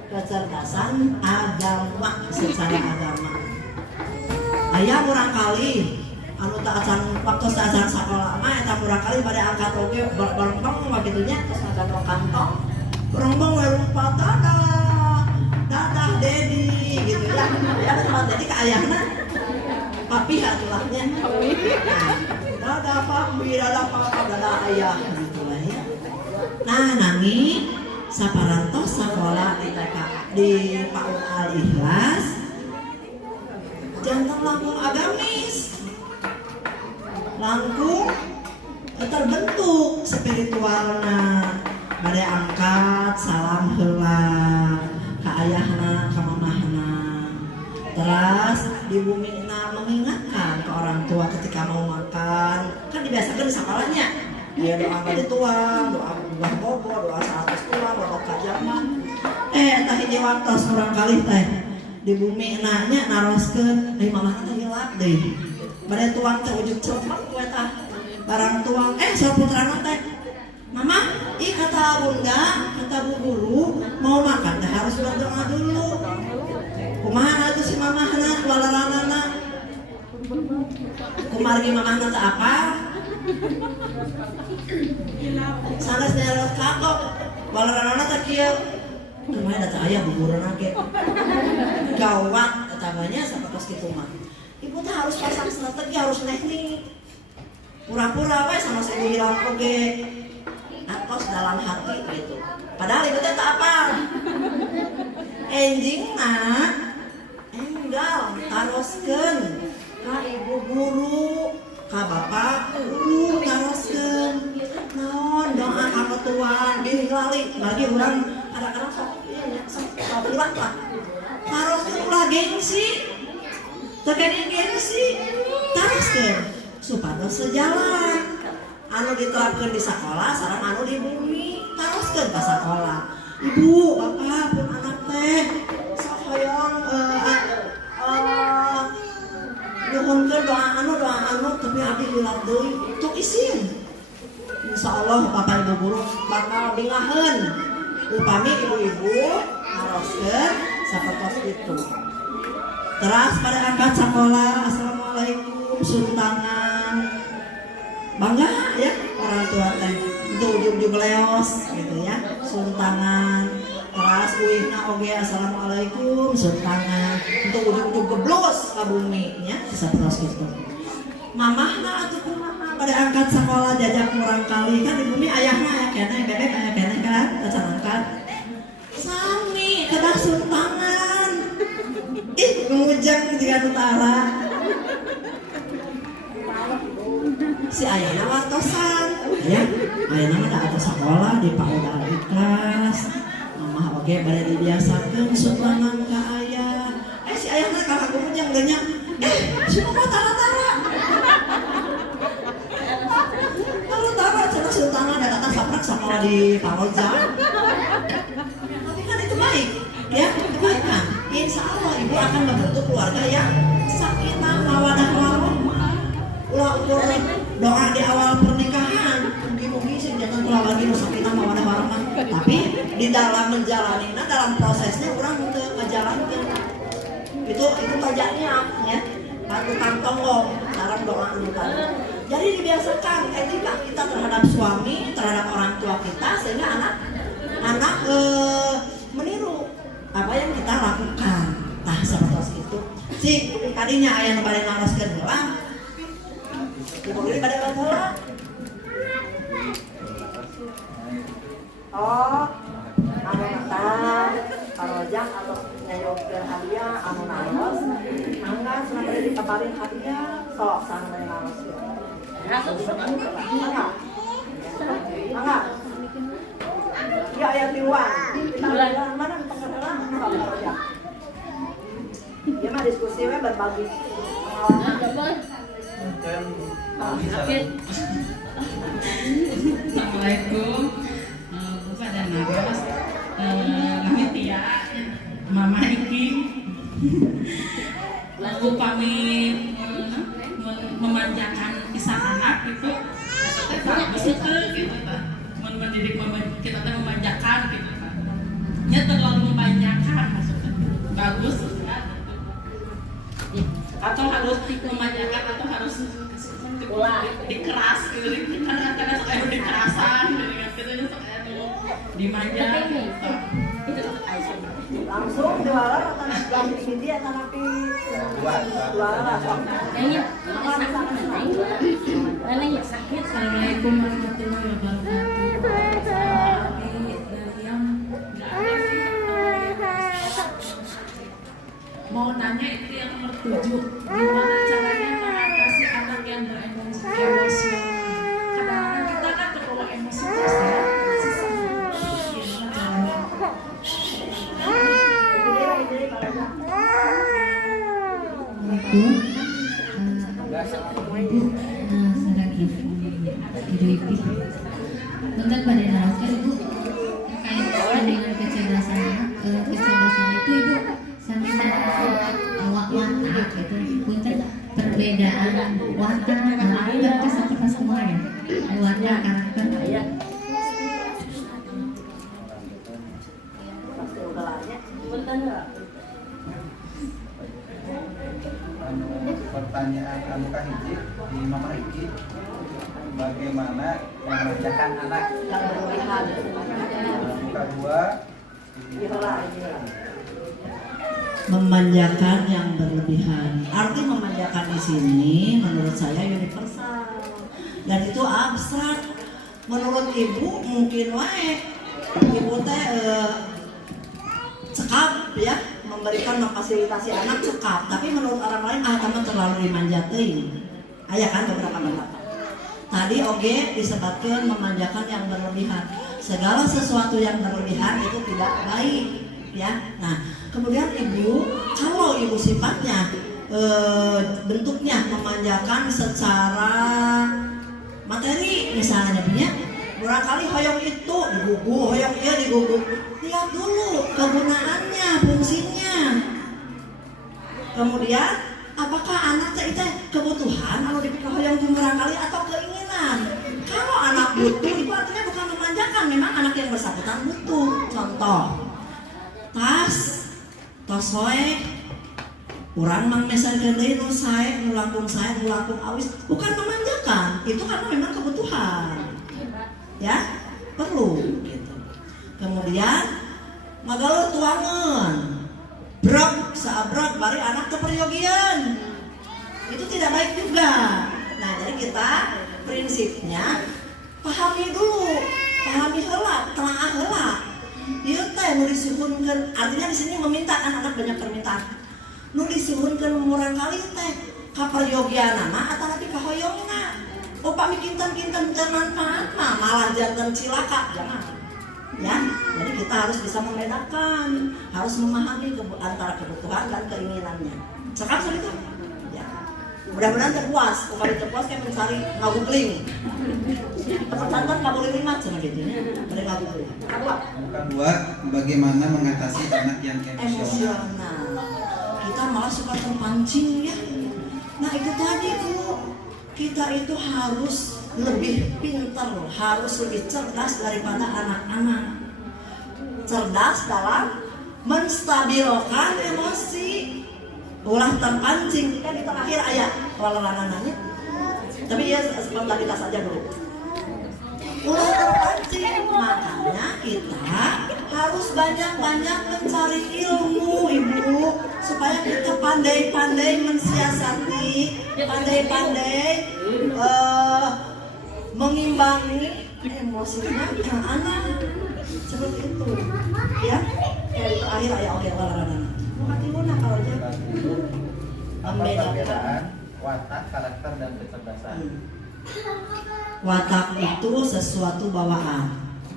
kecerdasan agama, secara agama. Aya urang kali anu tak acan waktu acan sakola mah eta urang kali pada angkat oge bareng-bareng begitu nya terus ngagantong kantong. Bareng-bareng we lompat dadah dedi gitu ya. Ya tempat dedi ka ayahna. Papi atulahnya. Dadah papi, dadah papa, dadah ayah gitu lah ya. Nah, nanging saparantos sakola di TK di PAUD Al Ikhlas jantan langkung agamis, langkung terbentuk spiritualna, bade angkat salam heula ka ayahna ka mamahna, terus di bumina mengingatkan ke orang tua ketika mau makan, kan dibiasakan sakalanya dia doa bade tuang, doa buah bobo, doa 100 tuang, doa kajaman. Tah hiji waktu urang kali teh di bumi nanya naroskeun deui mamahna teh hilap deui. Bade tuang teh ujug cepet we tah. Barang tuang saputrana teh, "Mama, ih kata bunda, kata bu guru, mau makan teh harus berdoa dulu." Kumaha atuh si mamahna walaranana? Kumargi mamahna teh apa? Sanes neros kakok, walaranana teh kieu. Kumaha da teh aya bu guruna ge. Gawat tetangganya sapertos kitu mah. Ibu teh harus pasang strategi, harus teknik. Pura-pura we sama saya hilang oge. Atos dalam hati gitu. Padahal ibu teh tak apa. Enjingna enggal taroskeun ka ibu guru, ka bapak guru taroskeun. Naon doa ka ketuaan bieu lali bagi urang kadang-kadang sok ulah lah. Taroskeun ulah gengsi. Terkadang gengsi. Taroskeun supados sejalan. Anu diterapkeun di sekolah sareng anu di bumi taroskeun ka sekolah. Ibu, bapak, pun anak teh sok hoyong nyuhunkeun doa anu tapi abdi hilap deui. Tuk isin. Insyaallah bapak ibu guru bakal bingaheun upami ibu-ibu haroskeun sapertos itu. Terus pada angkat sekolah, assalamualaikum, suruh tangan. Bangga ya orang tua teh. Itu ujug-ujug leos gitu ya, suruh tangan. Terus uihna oge assalamualaikum, suruh tangan. Itu ujug-ujug geblus ka bumi nya sapertos gitu. Mamahna atuh kumaha pada angkat sekolah jajak urang kali kan di bumi ayahna aya keneh bebek aya keneh kan angkat. Sami kedah suruh tangan. Ih, ngujang di utara. Si ayahna wartosan, ya. Ayahna mah da sekolah di PAUD Al Ikhlas. Mamah oge bade dibiasakeun sutangan ka ayah. Si ayahna kakak ngujang geunya. Si mama tara-tara. Tara-tara cenah sutangan da datang saprak sekolah di PAUD Tapi kan itu baik, ya, kebaikan. Insya Allah ibu akan membentuk keluarga yang sakinah mawadah warahmah. Ulah ukur doa di awal pernikahan, mungkin sih jangan keluarga sakinah mawadah warahmah. Tapi di dalam menjalaninya, dalam prosesnya orang untuk menjalankan itu bajaknya ya. Tukang tonggong, dalam doa anutan. Jadi dibiasakan etika kita terhadap suami, terhadap orang tua kita sehingga anak meniru apa yang kita lakukan. Nah, seperti itu. Si tadinya ayah pada naroskeun heula. Ibu guru pada heula. Oh, anu nata, parojang atau nyayogkeun hadiah anu naros. Angga cenah bade dikabarin hadiah, sok sang bade naroskeun. Mangga. Ya ayat liwan. Kita liwan mana di tengah-tengah enggak aja. Dia mah diskusi we berbagi pengalaman. Assalamualaikum Bapak dan Naras, kami Tia, Mama Iki. Lalu kami memanjakan kisah anak itu gitu, mendidik kita memanjakan gitu, nya terlalu memanjakan maksudnya bagus ya, atau harus memanjakan atau harus dikeras gitu, kadang-kadang suka ada dikerasan gitu, dimanja gitu. Langsung juara atau nabi ini atau nabi juara sakit. Assalamualaikum warahmatullahi wabarakatuh. Mau nanya itu yang nomor 7, gimana caranya mengatasi anak yang beremosi? Kadang-kadang kita kan terbawa emosi terus ya. Tentang pada naraskan Ibu kaitan dengan kecerdasan itu Ibu sama watak gitu, punten perbedaan watak itu berarti sama semua ya, watak karakter. Pertanyaan anu kahiji di Mama Iki, bagaimana memanjakan anak yang berlebihan. kedua Memanjakan yang berlebihan. Arti memanjakan di sini menurut saya universal dan itu abstrak. Menurut ibu mungkin wae ibu teh cekap ya, memberikan memfasilitasi anak cekap, tapi menurut orang lain kamu terlalu dimanjatin. Aya kan beberapa pendapat. Tadi oge disebutkan memanjakan yang berlebihan. Segala sesuatu yang berlebihan itu tidak baik ya. Nah, kemudian ibu, kalau ibu sifatnya bentuknya memanjakan secara materi misalnya punya, barangkali hoyong itu digugu, hoyong iya digugu. Lihat dulu kegunaannya, fungsinya. Kemudian apakah anak itu kebutuhan kalau dipikir hoyong barangkali atau keinginan? Kalau anak butuh itu artinya bukan memanjakan, memang anak yang bersangkutan butuh. Contoh, tas, tos hoe, urang mang mesalkeun deui nu sae, nu langkung awis, bukan memanjakan, itu karena memang kebutuhan. Ya, perlu gitu. Kemudian magaluh tuangan, brok saabrok bari anak teu peryogian. Itu tidak baik juga. Nah, jadi kita prinsipnya pahami dulu, pahami heula, telaah heula. Ieu teh nu disuhunkeun, artinya di sini meminta kan anak banyak permintaan. Nu disuhunkeun murangkali teh ka peryogianana atawa ka hoyongna. Upami kinten-kinten teu manfaat mah malah janten cilaka, jangan. Ya, jadi kita harus bisa membedakan, harus memahami antara kebutuhan dan keinginannya. Cekap soal itu? Ya. Mudah-mudahan terpuas. Kalau terpuas kayak mencari ngagugling. Pertanyaan nggak boleh lima cuma gitu ya. Boleh ngagugling. Kedua, bagaimana mengatasi anak yang emosional? Kita malah suka terpancing ya. Nah itu tadi Bu, kita itu harus lebih pintar, harus lebih cerdas daripada anak-anak. Cerdas dalam menstabilkan emosi. Ulah terpancing kan itu akhir ayat walanananya. Tapi ya spontanitas saja dulu. Ulah terpancing, makanya kita harus banyak-banyak mencari ilmu Ibu, supaya kita pandai-pandai mensiasati, pandai-pandai mengimbangi emosinya ke anak seperti itu ya. Kayak itu akhir ayat oke walanananya. Mati guna kalau dia membedakan watak, karakter, dan kecerdasan. Watak itu sesuatu bawaan,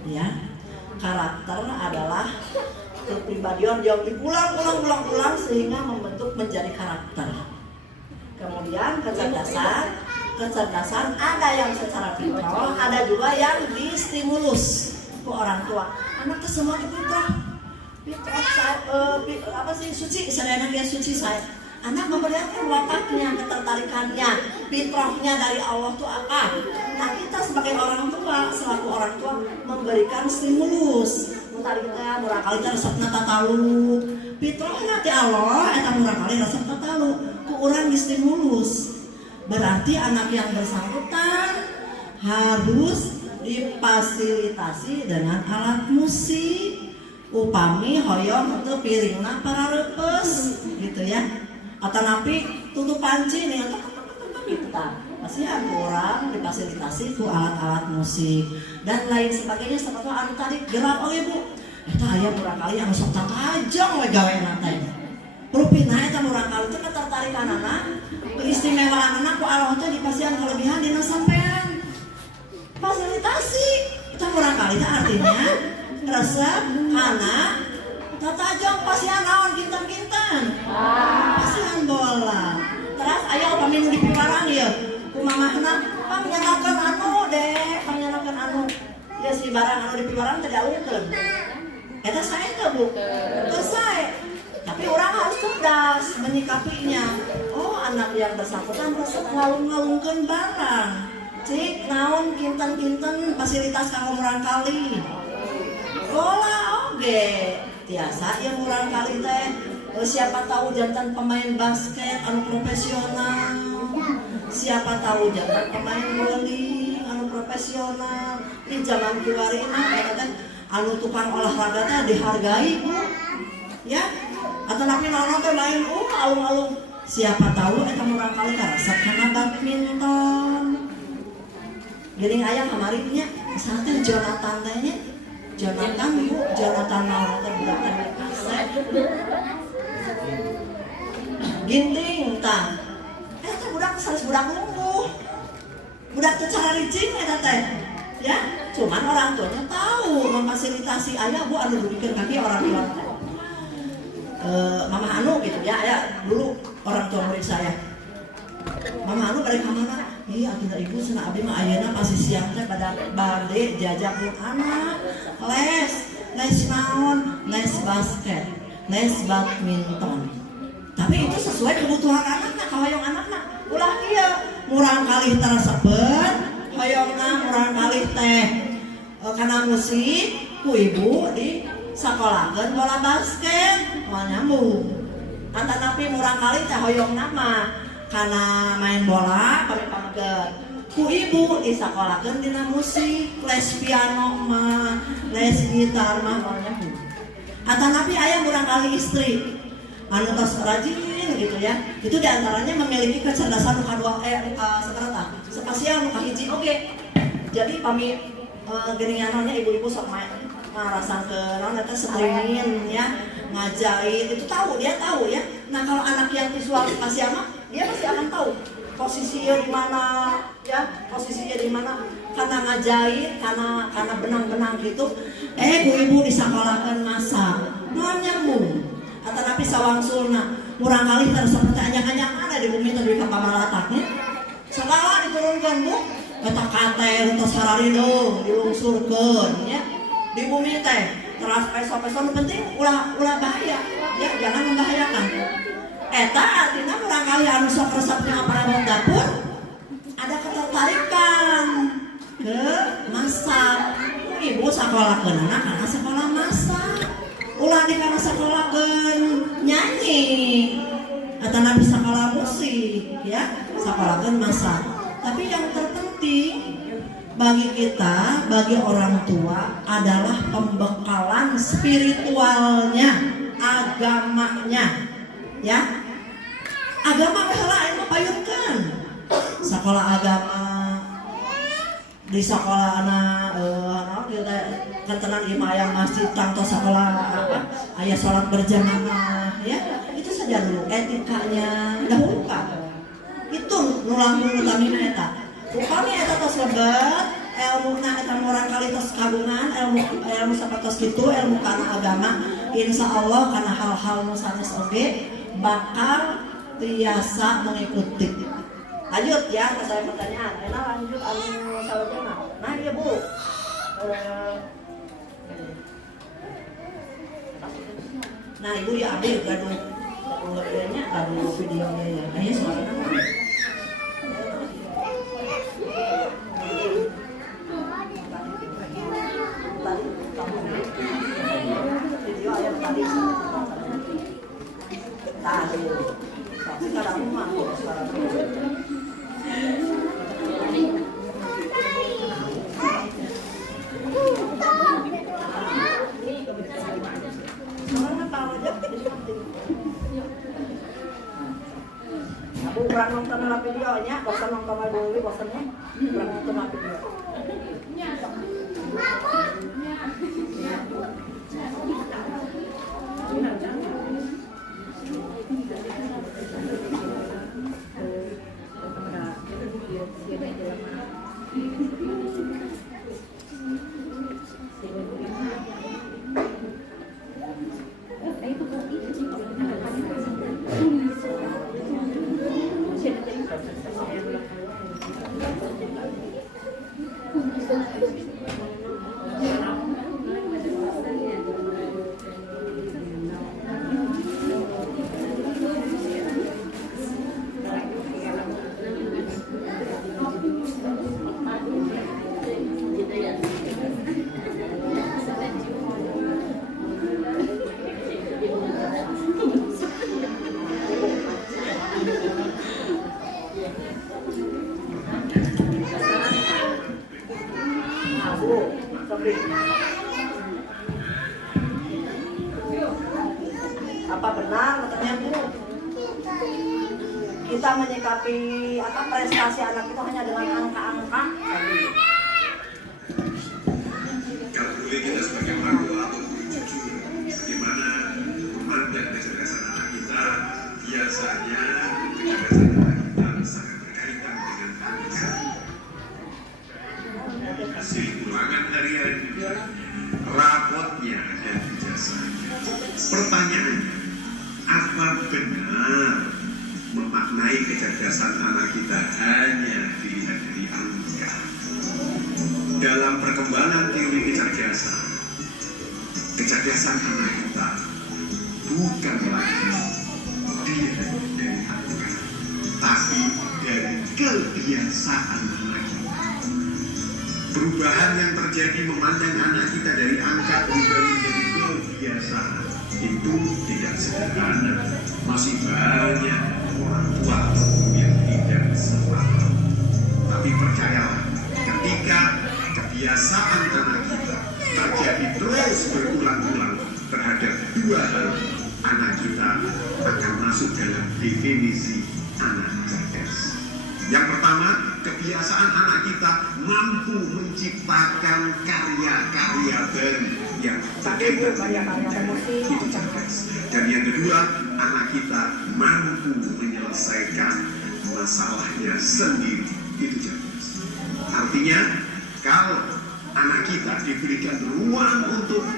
ya. Karakter adalah kepribadian yang diulang-ulang sehingga membentuk menjadi karakter. Kemudian kecerdasan ada yang secara fitrah, ada juga yang distimulus ke orang tua. Anak ke semua fitrah saya, suci, saya anak yang suci saya. Anak memperlihatkan wataknya, ketertarikannya, fitrahnya dari Allah itu apa. Nah kita sebagai orang tua, selaku orang tua memberikan stimulus. Mentari kita murah kali kita resepna tatalu. Fitrahnya di Allah, eta murah kali resep tatalu. Ku urang distimulus. Berarti anak yang bersangkutan harus difasilitasi dengan alat musik. Upami hoyong itu piringna para repes, gitu ya. Atau napi tutup panci nih atau kita pasti kurang difasilitasi ku alat-alat musik dan lain sebagainya seperti anu tadi gerak oleh bu eta aya murah kali yang sok tajong we gawe nanti rupina eta murah kali itu ketertarikan anak keistimewaan anak ku Allah teh dipasihan kelebihan dina sampean fasilitasi eta murah kali itu artinya resep anak tajong pasihan naon kinten-kinten pasihan bola terus aya upami nu dipiwarang ieu ku mamahna panyanakeun anu deh panyanakeun anu ya si barang anu dipiwarang teh dialukeun eta sae teh bu teu sae tapi orang harus cerdas menyikapinya. Oh anak yang bersangkutan resep ngalung-ngalungkeun barang cik naon kinten-kinten fasilitas kanggo murang kali bola oge biasa yang murang kali teh siapa tahu jantan pemain basket anu profesional, siapa tahu jantan pemain bowling anu profesional di zaman kiwari ini teh anu tukang olahraga teh dihargai bu ya atau napi naon teh main alung-alung siapa tahu eta murang kali karesep kana badminton geuning aya kamari nya sate Jonathan teh nya Jonathan bu, Jonathan naon teh budak teh kaset. Ginting tah. Eta budak sanes budak lungguh. Budak teh cara licin eta teh. Ya, cuman orang tuanya tahu memfasilitasi aya bu anu dudikeun kaki orang tua. Mama anu gitu ya, aya dulu orang tua murid saya. Mama anu balik ka mana? Iya, atuh ibu cenah abdi mah ayeuna pasti siang teh pada bade jajak jeung anak les naon, les basket, les badminton. Tapi itu sesuai kebutuhan anakna, kahoyong anakna. Ulah ieu murang kalih tersebut, hoyongna murang kalih teh kana musik ku ibu di sakolakeun bola basket, moal nyambung. Antanapi murang kalih teh hoyongna mah karena main bola kami pameget ku ibu disakolakeun dina musik les piano mah les gitar mah maunya bu atanapi aya murang kali istri anu tos rajin gitu ya itu diantaranya memiliki kecerdasan nu kadua sekarang spasial nu kahiji oke jadi pami geuninganna ibu-ibu sok main ngarasakeun naon eta streaming ya ngajait itu tahu dia tahu ya nah kalau anak yang visual spasial mah dia pasti akan tahu posisinya di mana ya posisinya di mana karena ngajait karena benang-benang gitu ibu-ibu disakolahkeun masak moal nyambung atanapi sawangsulna murang kali tersebut anyang-anyang ada di bumi teh di kamalataknya segala diturunkan bu eta katel tos hararideung dilungsurkeun ya di bumi teh teras peso-peso nu penting ulah bahaya ya jangan membahayakan eta artinya murang kali anu sok resepnya aparat dapur ada ketertarikan ke masak ibu sakolakeun anak karena sekolah masak ulah di karena sakolakeun nyanyi atau nabi sekolah musik ya sakolakeun masak tapi yang terpenting bagi kita bagi orang tua adalah pembekalan spiritualnya agamanya ya agama baheula aya mah payunkeun sekolah agama di sekolah anak kantenan imah aya masjid tangto sekolah aya salat berjamaah ya itu saja dulu etikanya dahulukan itu nu langkung utamina eta Upami eta tos lebet, ilmuna eta murang kali tos kagungan, ilmu sapertos kitu, ilmu kana agama, insyaallah kana hal-hal nu sanes oge bakal tiasa mengikuti. Lanjut ya, saya pertanyaan. Enak lanjut anu salajengna. Nah, iya Bu. Nah, Ibu ya ambil gaduh videonya, gaduh videonya ya. Ayo suaranya mah. Video ayam tadi tadi sekarang mah aku kurang nonton videonya, bosan nonton dulu bosannya, kurang nonton video. Apa benar katanya Bu? Kita menyikapi prestasi anak itu hanya dengan angka-angka? Kalau boleh kita sebagai orang tua atau guru jujur, bagaimana memandang kecerdasan anak kita, biasanya kecerdasan anak kita sangat berkaitan dengan angka. Hasil ulangan harian, rapotnya dan ijazahnya. Pertanyaannya, apa benar memaknai kecerdasan anak kita hanya dilihat dari angka? Dalam perkembangan teori kecerdasan anak kita bukan lagi dilihat dari angka, tapi dari kebiasaan anak kita. Perubahan yang terjadi memandang anak kita dari angka berubah menjadi kebiasaan itu tidak sederhana. Masih banyak orang tua atau guru yang tidak sepaham. Tapi percayalah, ketika kebiasaan anak kita terjadi terus berulang-ulang terhadap dua hal, anak kita akan masuk dalam definisi anak cerdas. Yang pertama, kebiasaan anak kita mampu menciptakan karya-karya baru yang berkaitan dengan itu cerdas. Dan yang kedua, anak kita mampu menyelesaikan masalahnya sendiri, itu cerdas. Artinya, kalau anak kita diberikan ruang untuk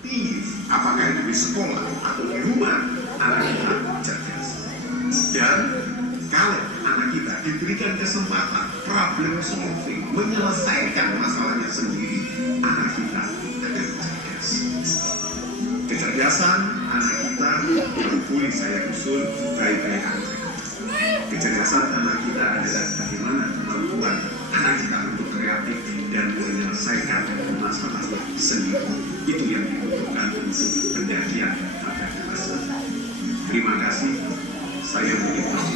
pilih, apakah itu di sekolah atau di rumah, anak kita cerdas. Dan kalau anak kita diberikan kesempatan problem solving, menyelesaikan masalahnya sendiri, anak kita akan cerdas. Kecerdasan anak kita yang boleh saya usul baik-baik aja. Kecerdasan anak kita adalah bagaimana kemampuan anak kita untuk kreatif dan menyelesaikan masalah sendiri. Itu yang dibutuhkan untuk pendakian pada kelas. Terima kasih. Saya beritahu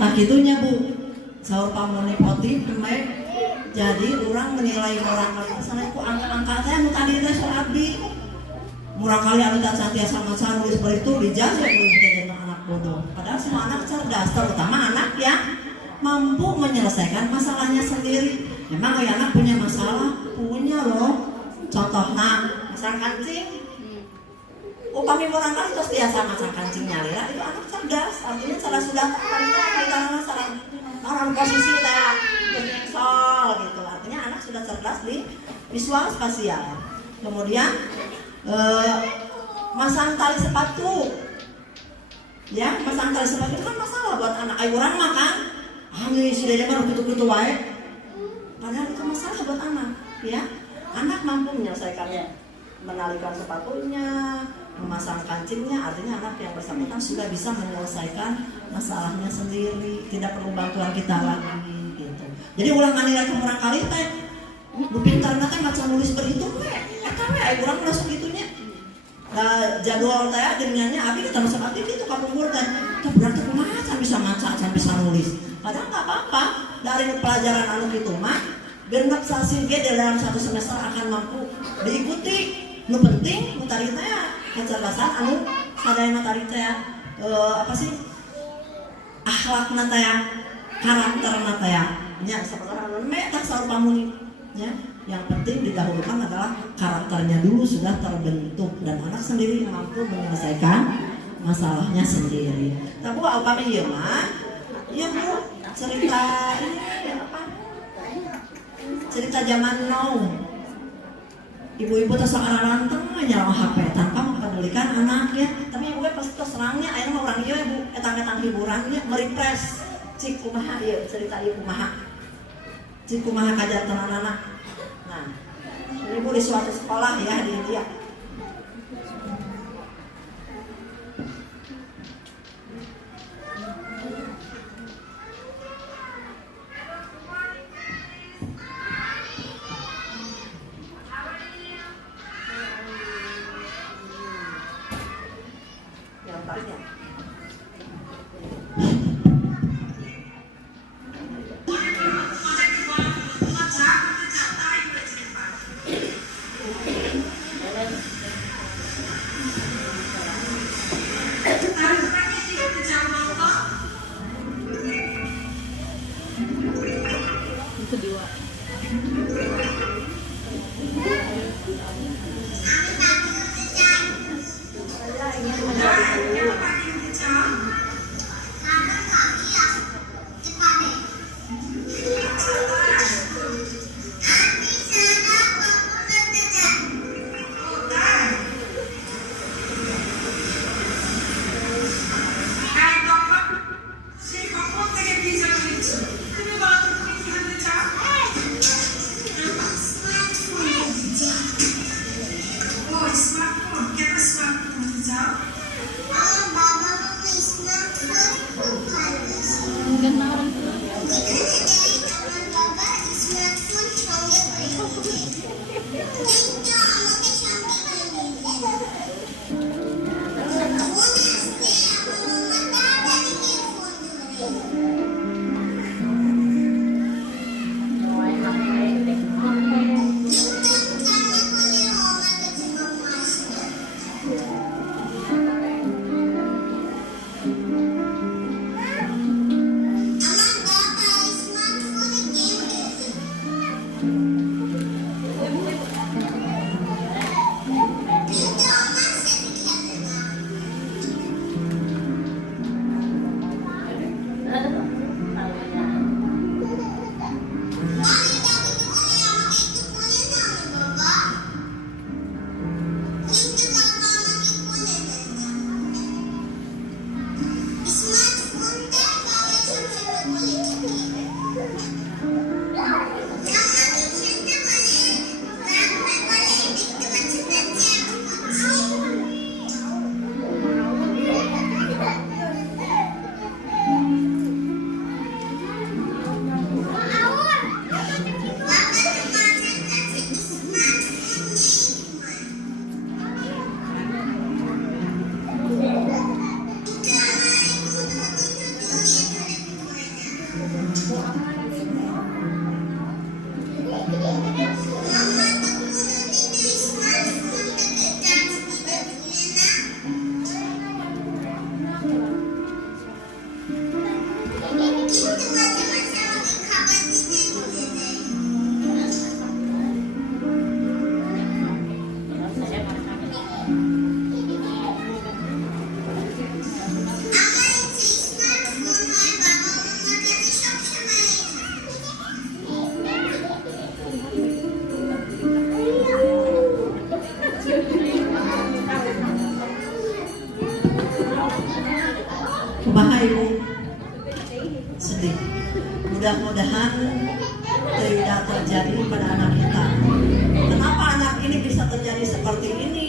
tak gitunya Bu, sahur pamoni poti demek. Jadi orang menilai orang kali misalnya ku angka-angka saya nu tadi teh soal abdi. Murang kali anu tak santiasa maca nulis seperti itu dijajah nulis jadi anak bodoh. Padahal semua anak cerdas, terutama anak yang mampu menyelesaikan masalahnya sendiri. Memang ayah anak punya masalah, punya loh. Contohnya, misal kancing, upami barangkali terus biasa masak kancing nyalira itu anak cerdas, artinya salah sudah kita orang posisi kayak sol gitu, artinya anak sudah cerdas di visual spasial. Kemudian masang tali sepatu, ya masang tali sepatu itu kan masalah buat anak. Ayuran makan, ini si dede baru kutu-kutu wae, padahal itu masalah buat anak, ya. Anak mampu menyelesaikannya, menalikan sepatunya, memasang kancingnya, artinya anak yang bersangkutan sudah bisa menyelesaikan masalahnya sendiri, tidak perlu bantuan kita lagi gitu. Jadi ulang nilai kemurang kali teh lu pintar teh maca nulis berhitung we eta we aya urang masuk gitunya. Nah, jadwal teh deniannya abi kita masuk abi kitu ka punggur teh berarti kumaha can bisa maca can bisa nulis. Padahal enggak apa-apa dari pelajaran anu kitu mah genep sasi ge dalam satu semester akan mampu diikuti. Nu penting nu tadi teh kecerdasan anu sadayana tadi teh apa sih? Akhlakna teh karakterna teh nya sapertara anu me tak saur pamuni ya. Yang penting didahulukan adalah karakternya dulu sudah terbentuk dan anak sendiri mampu menyelesaikan masalahnya sendiri. Tapi apa ieu mah? Ieu Bu, cerita ini apa? Cerita zaman now. Ibu-ibu teh sakararanteng nyawa HP tanpa mempedulikan anaknya. Tapi ibu pasti terserangnya aya mah urang ieu Bu, etang-etang hiburannya merefresh. Cik kumaha ieu cerita ieu kumaha? Cik kumaha kajanten anak. Nah, ibu di suatu sekolah ya di India. Yang tanya. sedih. Mudah-mudahan tidak terjadi pada anak kita. Kenapa anak ini bisa terjadi seperti ini?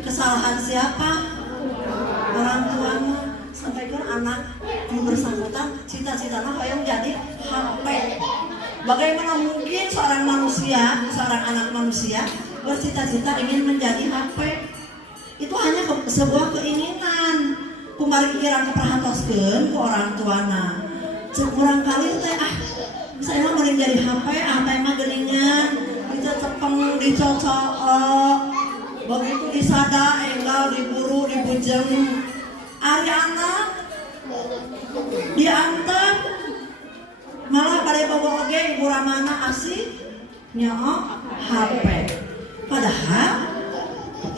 Kesalahan siapa? Orang tuanya. Sampaikan anak yang bersangkutan cita-citanya yang jadi HP. Bagaimana mungkin seorang manusia, seorang anak manusia bercita-cita ingin menjadi HP? Itu hanya sebuah keinginan. Kumarik kirang keperhatoskeun ku orang tuana. Kurang kali teh saya mah mending jadi HP mah geuningan, dicepeng, dicocok, begitu disada, enggal, diburu, dibujeng. Ari anak diantar malah pada bawa oge ibu ramana asik nyaok HP. Padahal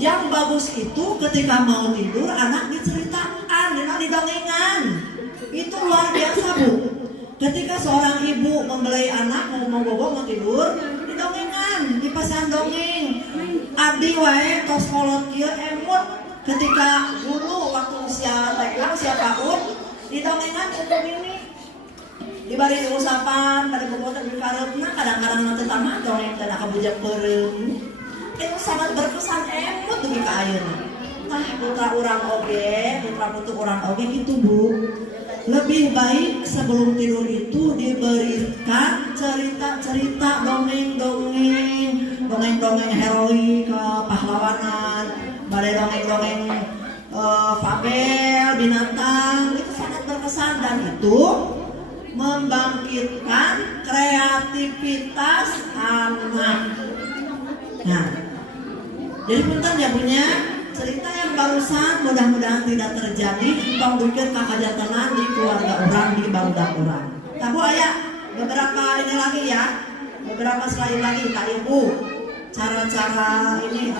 yang bagus itu ketika mau tidur anak diceritakan, didongengan. Itu luar biasa Bu. Ketika seorang ibu membelai anak mau bobo mau tidur, didongengan, dipasan dongeng. Abdi wae tos kolot kieu emut ketika dulu waktu usia TK usia PAUD didongengan untuk ini. Dibari usapan pada bobo teh dikareupna kadang-kadang mah teu tamah dongeng teh kabujak beureum. Itu sangat berkesan emut dugi ka ayeuna. Putra urang oge, putra putu urang oge gitu Bu. Lebih baik sebelum tidur itu diberikan cerita-cerita dongeng-dongeng heroik pahlawanan, badai dongeng-dongeng fabel binatang, itu sangat berkesan dan itu membangkitkan kreativitas anak. Nah, jadi punten ya punya cerita yang barusan mudah-mudahan tidak terjadi. Tong bikin kakajatanan di keluarga orang, di barudak orang. Nah Bu aya beberapa ini lagi ya, beberapa slide lagi Kak Ibu. Cara-cara ini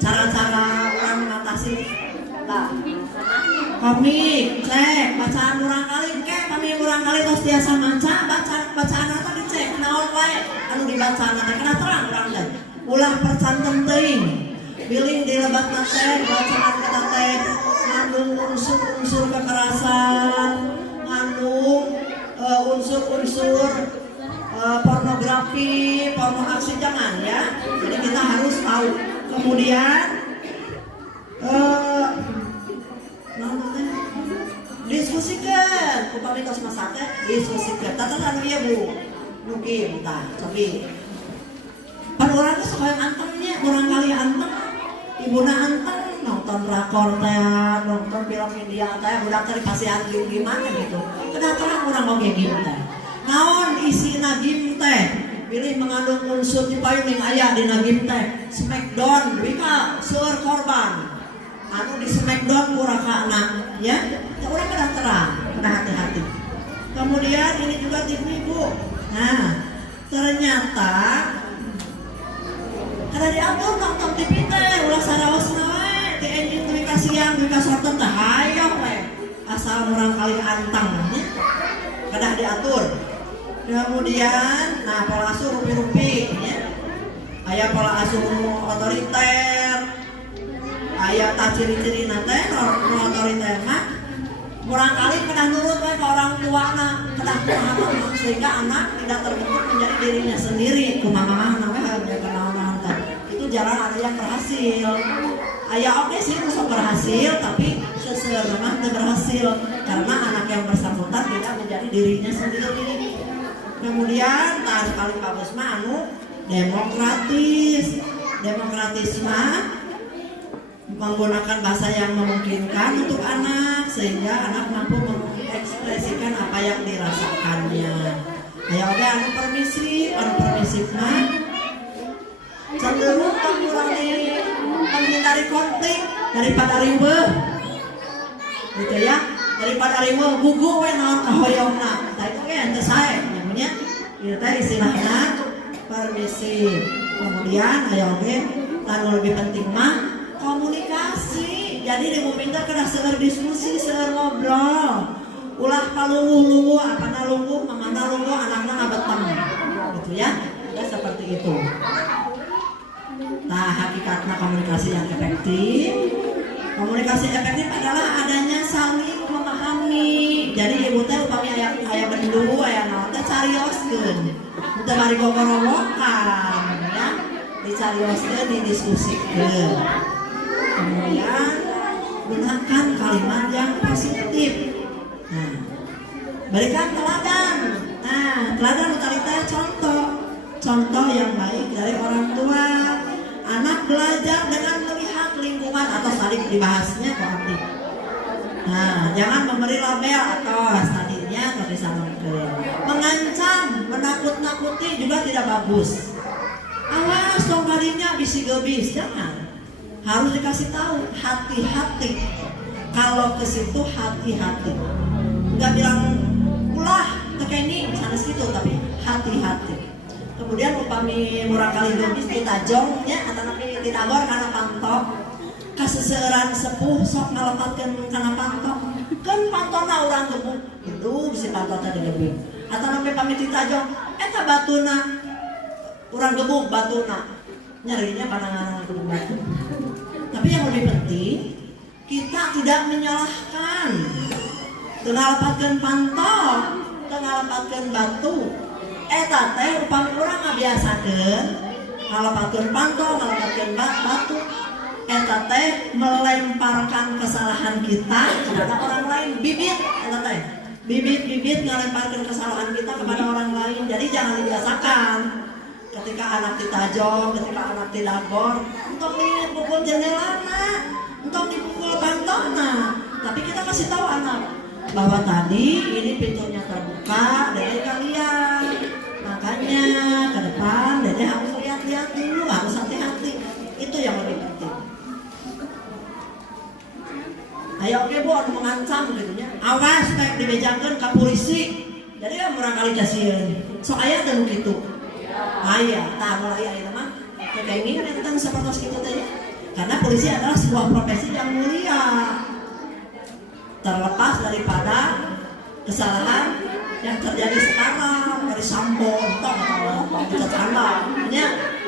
cara-cara orang mengatasi. Nah, komik, cek, bacaan urang kali, kami urang kali tos tiasa maca, bacaan eta dicek, naon wae anu dibacaan teh kana terang urang teh. Ulah percanten teuing. Biling dilebat teh bacaan eta teh ngandung unsur-unsur kekerasan, ngandung unsur-unsur pornografi, porno aksi jangan ya. Jadi kita harus tahu. Kemudian diskusikan upami tos masak teh diskusikan tataran ieu Bu nugi tah cobi pan urang teh sok hoyong antengnya urang kali anteng ibuna anteng nonton drakor teh nonton film India teh budak teh dipasihan game gimana gitu kedatangan urang oge game teh naon isina game teh pilih mengandung unsur dipayung aya dina game teh smackdown wika seueur korban anu di smackdown purakana ya urang kada terang kada hati-hati. Kemudian ini juga TV Bu. Nah ternyata kada diatur nonton TV teh ulah saraosna we di engine duwi ka siang duwi ka sorten teh hayang we asal urang kali antang nya kada diatur. Kemudian nah pola asuh rupi-rupi ya aya pola asuh otoriter aya tah ciri-ciri teh otoriter mah kurang kali pernah nurut ke orang tuana kedah pemahaman sehingga anak tidak terbentuk menjadi dirinya sendiri kumaha namanya harus kenal itu jalan ada yang berhasil aya oke sih bisa berhasil tapi seseorang tidak berhasil karena anak yang bersangkutan tidak menjadi dirinya sendiri. Kemudian tak sekali Pak Busma anu demokratis mah menggunakan bahasa yang memungkinkan untuk anak sehingga anak mampu mengekspresikan apa yang dirasakannya. Ayo oke anu permisif mah cenderung menghindari konflik daripada riweuh gitu ya, daripada riweuh gugu we naon kahoyongna tah itu ge henteu sae namanya ieu teh istilahna permisif. Kemudian ayo oke anu lebih penting mah komunikasi. Jadi di Bupinter kena seueur diskusi, seueur ngobrol. Ulah palungguh-lungguh, apana lungguh, mamana lungguh, anakna ngabeteng. Gitu ya. Ya seperti itu. Nah, hakikatnya komunikasi yang efektif. Komunikasi efektif adalah adanya saling memahami Hindu aya naon teh carioskeun. Teu bari gogorowokan ya. Dicarioskeun, didiskusikeun. Kemudian gunakan kalimat yang positif. Nah, berikan teladan. Nah, teladan utalita contoh yang baik dari orang tua. Anak belajar dengan melihat lingkungan atau saling dibahasnya kok abdi. Nah, jangan memberi label atau tadinya nggak bisa mengancam, menakut-nakuti juga tidak bagus. Awas dong kalinya bisi gebis, jangan. Harus dikasih tahu, hati-hati. Kalau ke situ hati-hati. Nggak bilang ulah kayak ini misalnya situ, tapi hati-hati. Kemudian upami murah kali gebis ditajongnya atau nanti ditagor karena pantok. Kaseseueuran sepuh sok ngalepatkeun kana pantok. Kan pantona urang gebuk. Itu bisa pantotna digebuk. Atau nanti pamit ditajong, eta batuna urang gebuk batuna. Nyarinya panangan gebuk batu. Tapi yang lebih penting, kita tidak menyalahkan. Teu ngalepatkeun pantok, teu ngalepatkeun batu. Eta teh upami urang ngabiasakeun ngalepatkeun pantok, ngalepatkeun batu. Eta teh melemparkan kesalahan kita kepada orang lain. Bibit eta teh. Bibit ngalemparkeun kesalahan kita kepada orang lain. Jadi jangan dibiasakan. Ketika anak ditajong, ketika anak didagor, untuk dipukul jendelana, untuk dipukul pantokna. Tapi kita kasih tahu anak bahwa tadi ini pintunya terbuka dari kalian. Makanya ke depan Dede harus lihat-lihat dulu, harus hati-hati. Itu yang lebih penting. Ayo oke bu, harus mengancam gitu ya. Awas kayak dibejakan ke polisi. Jadi ya barangkali kasihan. So ayah dan gitu. Ayah, tahu ayah itu mah. Kayak gini tentang seperti itu tadi. Karena polisi adalah sebuah profesi yang mulia. Terlepas daripada kesalahan yang terjadi sekarang dari Sambo, atau Cacana, ini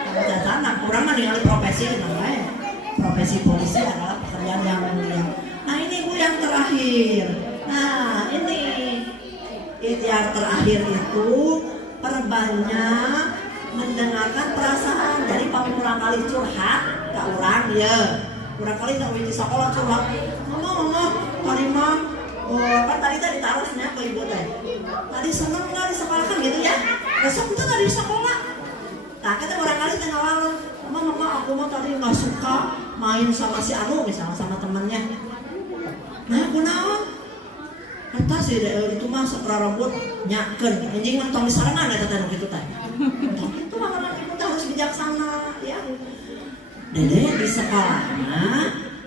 Cacana kurang meninggal profesi namanya. Profesi polisi adalah pekerjaan yang mulia. Nah ini bu yang terakhir. Nah ini yang terakhir itu perbanyak mendengarkan perasaan. Jadi pamurang kali curhat ke orang ya. Kurang kali tak di sekolah curhat. Mama, kali mah. Kan tadi ditaruhnya ke ibu teh. Tadi seneng nggak di sekolah kan gitu ya? Besok itu tadi di sekolah. Nah kita orang kali tengah lalu. Mama aku mah tadi nggak suka main sama si Anu misalnya sama temannya. Nah aku naon? Entah sih itu mah sekelar rambut nyaken. Anjing mah tong disarangan ya teh gitu teh. Itu mah kita harus bijaksana ya. Dede di sekolahnya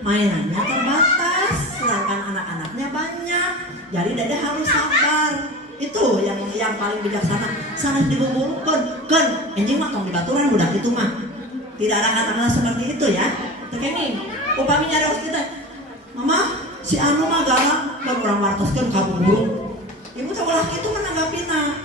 mainannya terbatas, sedangkan anak-anaknya banyak. Jadi Dede harus sabar. Itu yang paling bijaksana. Sanes dibubulkeun, keun anjing mah tong dibaturan budak itu mah. Tidak ada kata-kata seperti itu ya. Kayak ini, upami nyarios kita. Mama, si Anu mah galak, dan orang wartoskeun ka burung. Ibu teh ulah kitu menanggapina.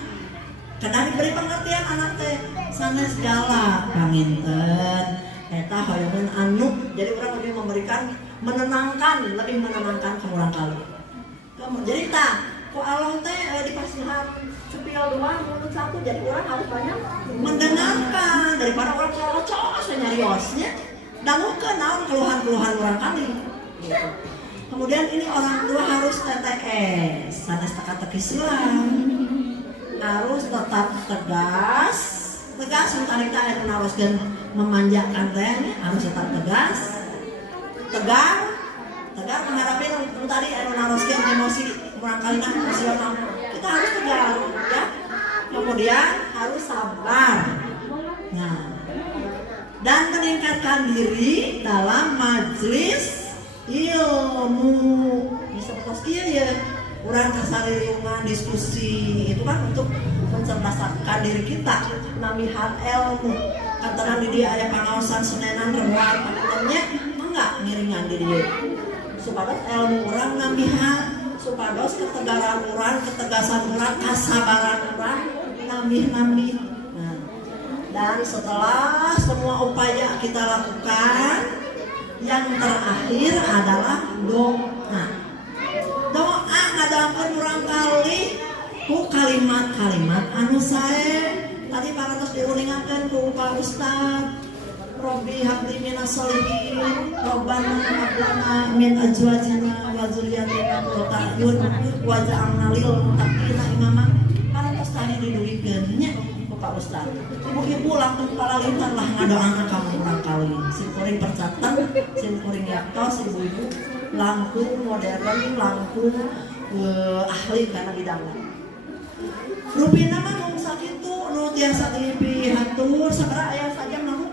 Kada diberi pengertian anak teh sanes galak, panginten. Eta hoyongan anu, jadi orang lebih memberikan lebih menenangkan ke orang kali. Jadi tak, kok Allah teh dipasihan sepil doang, mulut satu, jadi orang harus banyak mendengarkan daripada orang cocok nyariosnya. Dangukeun naon keluhan-keluhan orang kali. Gitu. Kemudian ini orang tua harus TTS, sanes teka-teki silang, harus tetap tegas untuk kita yang menaruskan memanjakan teh harus tetap tegar menghadapi yang tadi menaruskan emosi barangkali emosional, kita harus tegar ya. Kemudian harus sabar, nah, dan meningkatkan diri dalam majelis ilmu. Bisa betos kieu ya, urang kasaririungan diskusi itu kan untuk mencerdaskan diri kita, namihan ilmu. Katakan di dia aya pangaosan senenan remuan panutannya enggak ngiringan diri supados ilmu urang namihan, supados ketegaran urang, ketegasan urang, kasabaran urang nambih. Nah, dan setelah semua upaya kita lakukan, yang terakhir adalah doa. Doa ngadakeun urang kali ku kali kalimat-kalimat anu sae tadi parantos diulingakeun ku Pak Ustad. Robbi habli minas solihin, Robbana hablana min azwajina wa dzurriyyatina qurrata a'yun waj'alna lil muttaqina imama. Parantos tadi didugikeun nya ku Pak Ustad. Ibu-ibu langsung palalitan lah ngadoana ka urang kali. Sim kuring percatan, sim kuring yaktos ibu-ibu langkung modern, langkung ahli karena bidangna. Rupina mah mung sakitu nu tiasa dipihatur sabaraha aya saja mah.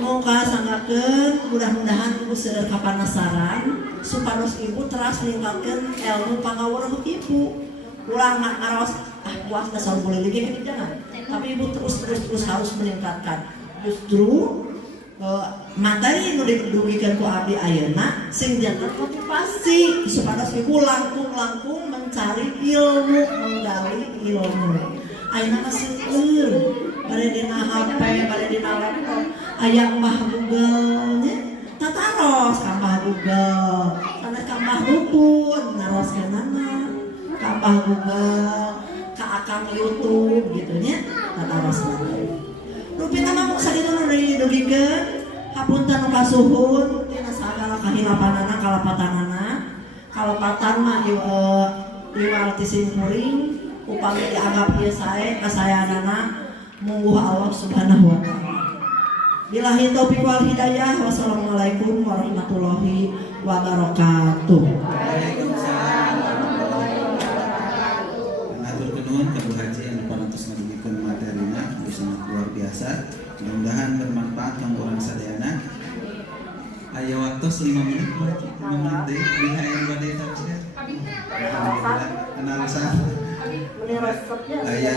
Muka sangakeun mudah-mudahan ibu seueur kapanasaran supados ibu teras ningkatkeun ilmu pangaweuruh ibu. Ulah ngaros puas da saur boleh lagi jangan. Tapi ibu terus harus meningkatkan. Justru materi nu didugikeun ku abdi ayeuna sing janten motivasi supados ibu langkung mencari ilmu, menggali ilmu. Ayeuna mah seueur bade dina HP, bade dina laptop, aya Mbah Google nya. Tataros ka Mbah Google. Sanes ka Mbah Dukun naroskeunana. Ka Mbah Google, ka akang YouTube gitu nya. Tataros lagi. Rupina mah mung sakitu nu didugikeun hapunten nu kasuhun tina sagala kahilapanana kalapatanana. Kalapatan mah liwat ti sim kuring upami dianggap ieu sae kasayanana mungguh Allah Subhanahu wa taala. Billahi taufiq wal hidayah. Wassalamualaikum warahmatullahi wabarakatuh. Waalaikumsalam warahmatullahi wabarakatuh. Ngatur kenuhun ka Bu Haji anu parantos ngabigikeun materina geus sangat luar biasa. Mudah-mudahan bermanfaat kanggo urang sadayana. Aya waktos 5 menit Bu Haji. 5 menit deui liha aya bade tafsir. Alhamdulillah analisa. Aya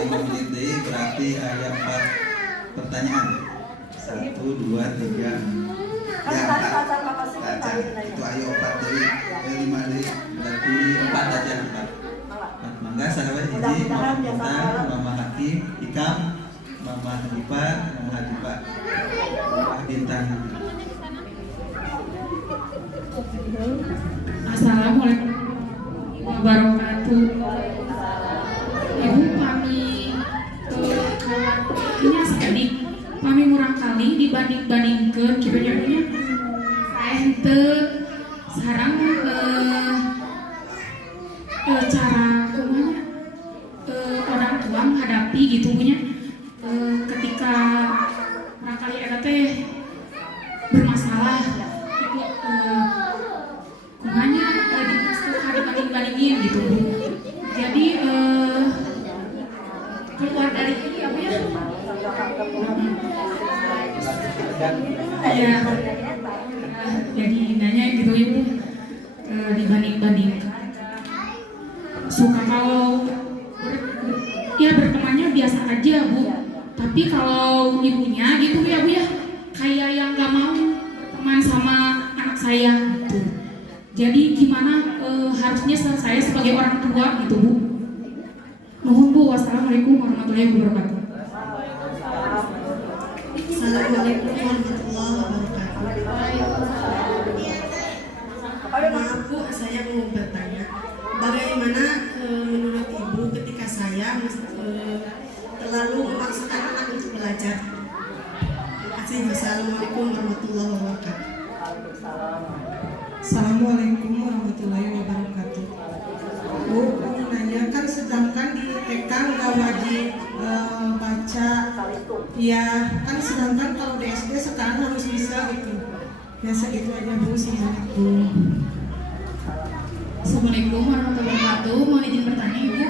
5 menit deui berarti aya 4 pertanyaan. 1 2 3 ya 4. Itu ayo 4 deui, 5 deui berarti 4 aja 4. Mangga sahabat hiji Mama Mama Hakim, Ikam, Mama Hadipa, Mama Hadipa. Bintang. Assalamualaikum wabarakatuh. Ibu kami ini sedik kami murang kali dibanding-bandingkan kibernya punya ente sarang cara kumanya orang tua menghadapi gitu punya ketika murang kali eta teh bermasalah ibu kumanya dibanding-bandingin gitu. Jadi keluar dari ini apa ya? Ya, jadi nanya gitu ibu dibanding-bandingkan. Suka kalau ya bertemannya biasa aja bu. Tapi kalau ibunya gitu ya bu ya, kayak yang gak mau teman sama anak saya gitu. Jadi gimana harusnya saya sebagai orang tua gitu bu. Mohon bu. Wassalamualaikum warahmatullahi wabarakatuh. Assalamualaikum warahmatullahi wabarakatuh. Maaf bu, saya mau bertanya, bagaimana menurut ibu ketika saya terlalu memaksakan anak untuk belajar? Terima kasih. Assalamualaikum warahmatullahi wabarakatuh. Assalamualaikum warahmatullahi wabarakatuh. Bu, mau nanya kan sedangkan di TK nggak wajib baca, ya kan sedangkan kalau di SD sekarang harus bisa gitu. Ya segitu aja bu, assalamualaikum. Assalamualaikum warahmatullahi wabarakatuh. Mohon izin bertanya ibu,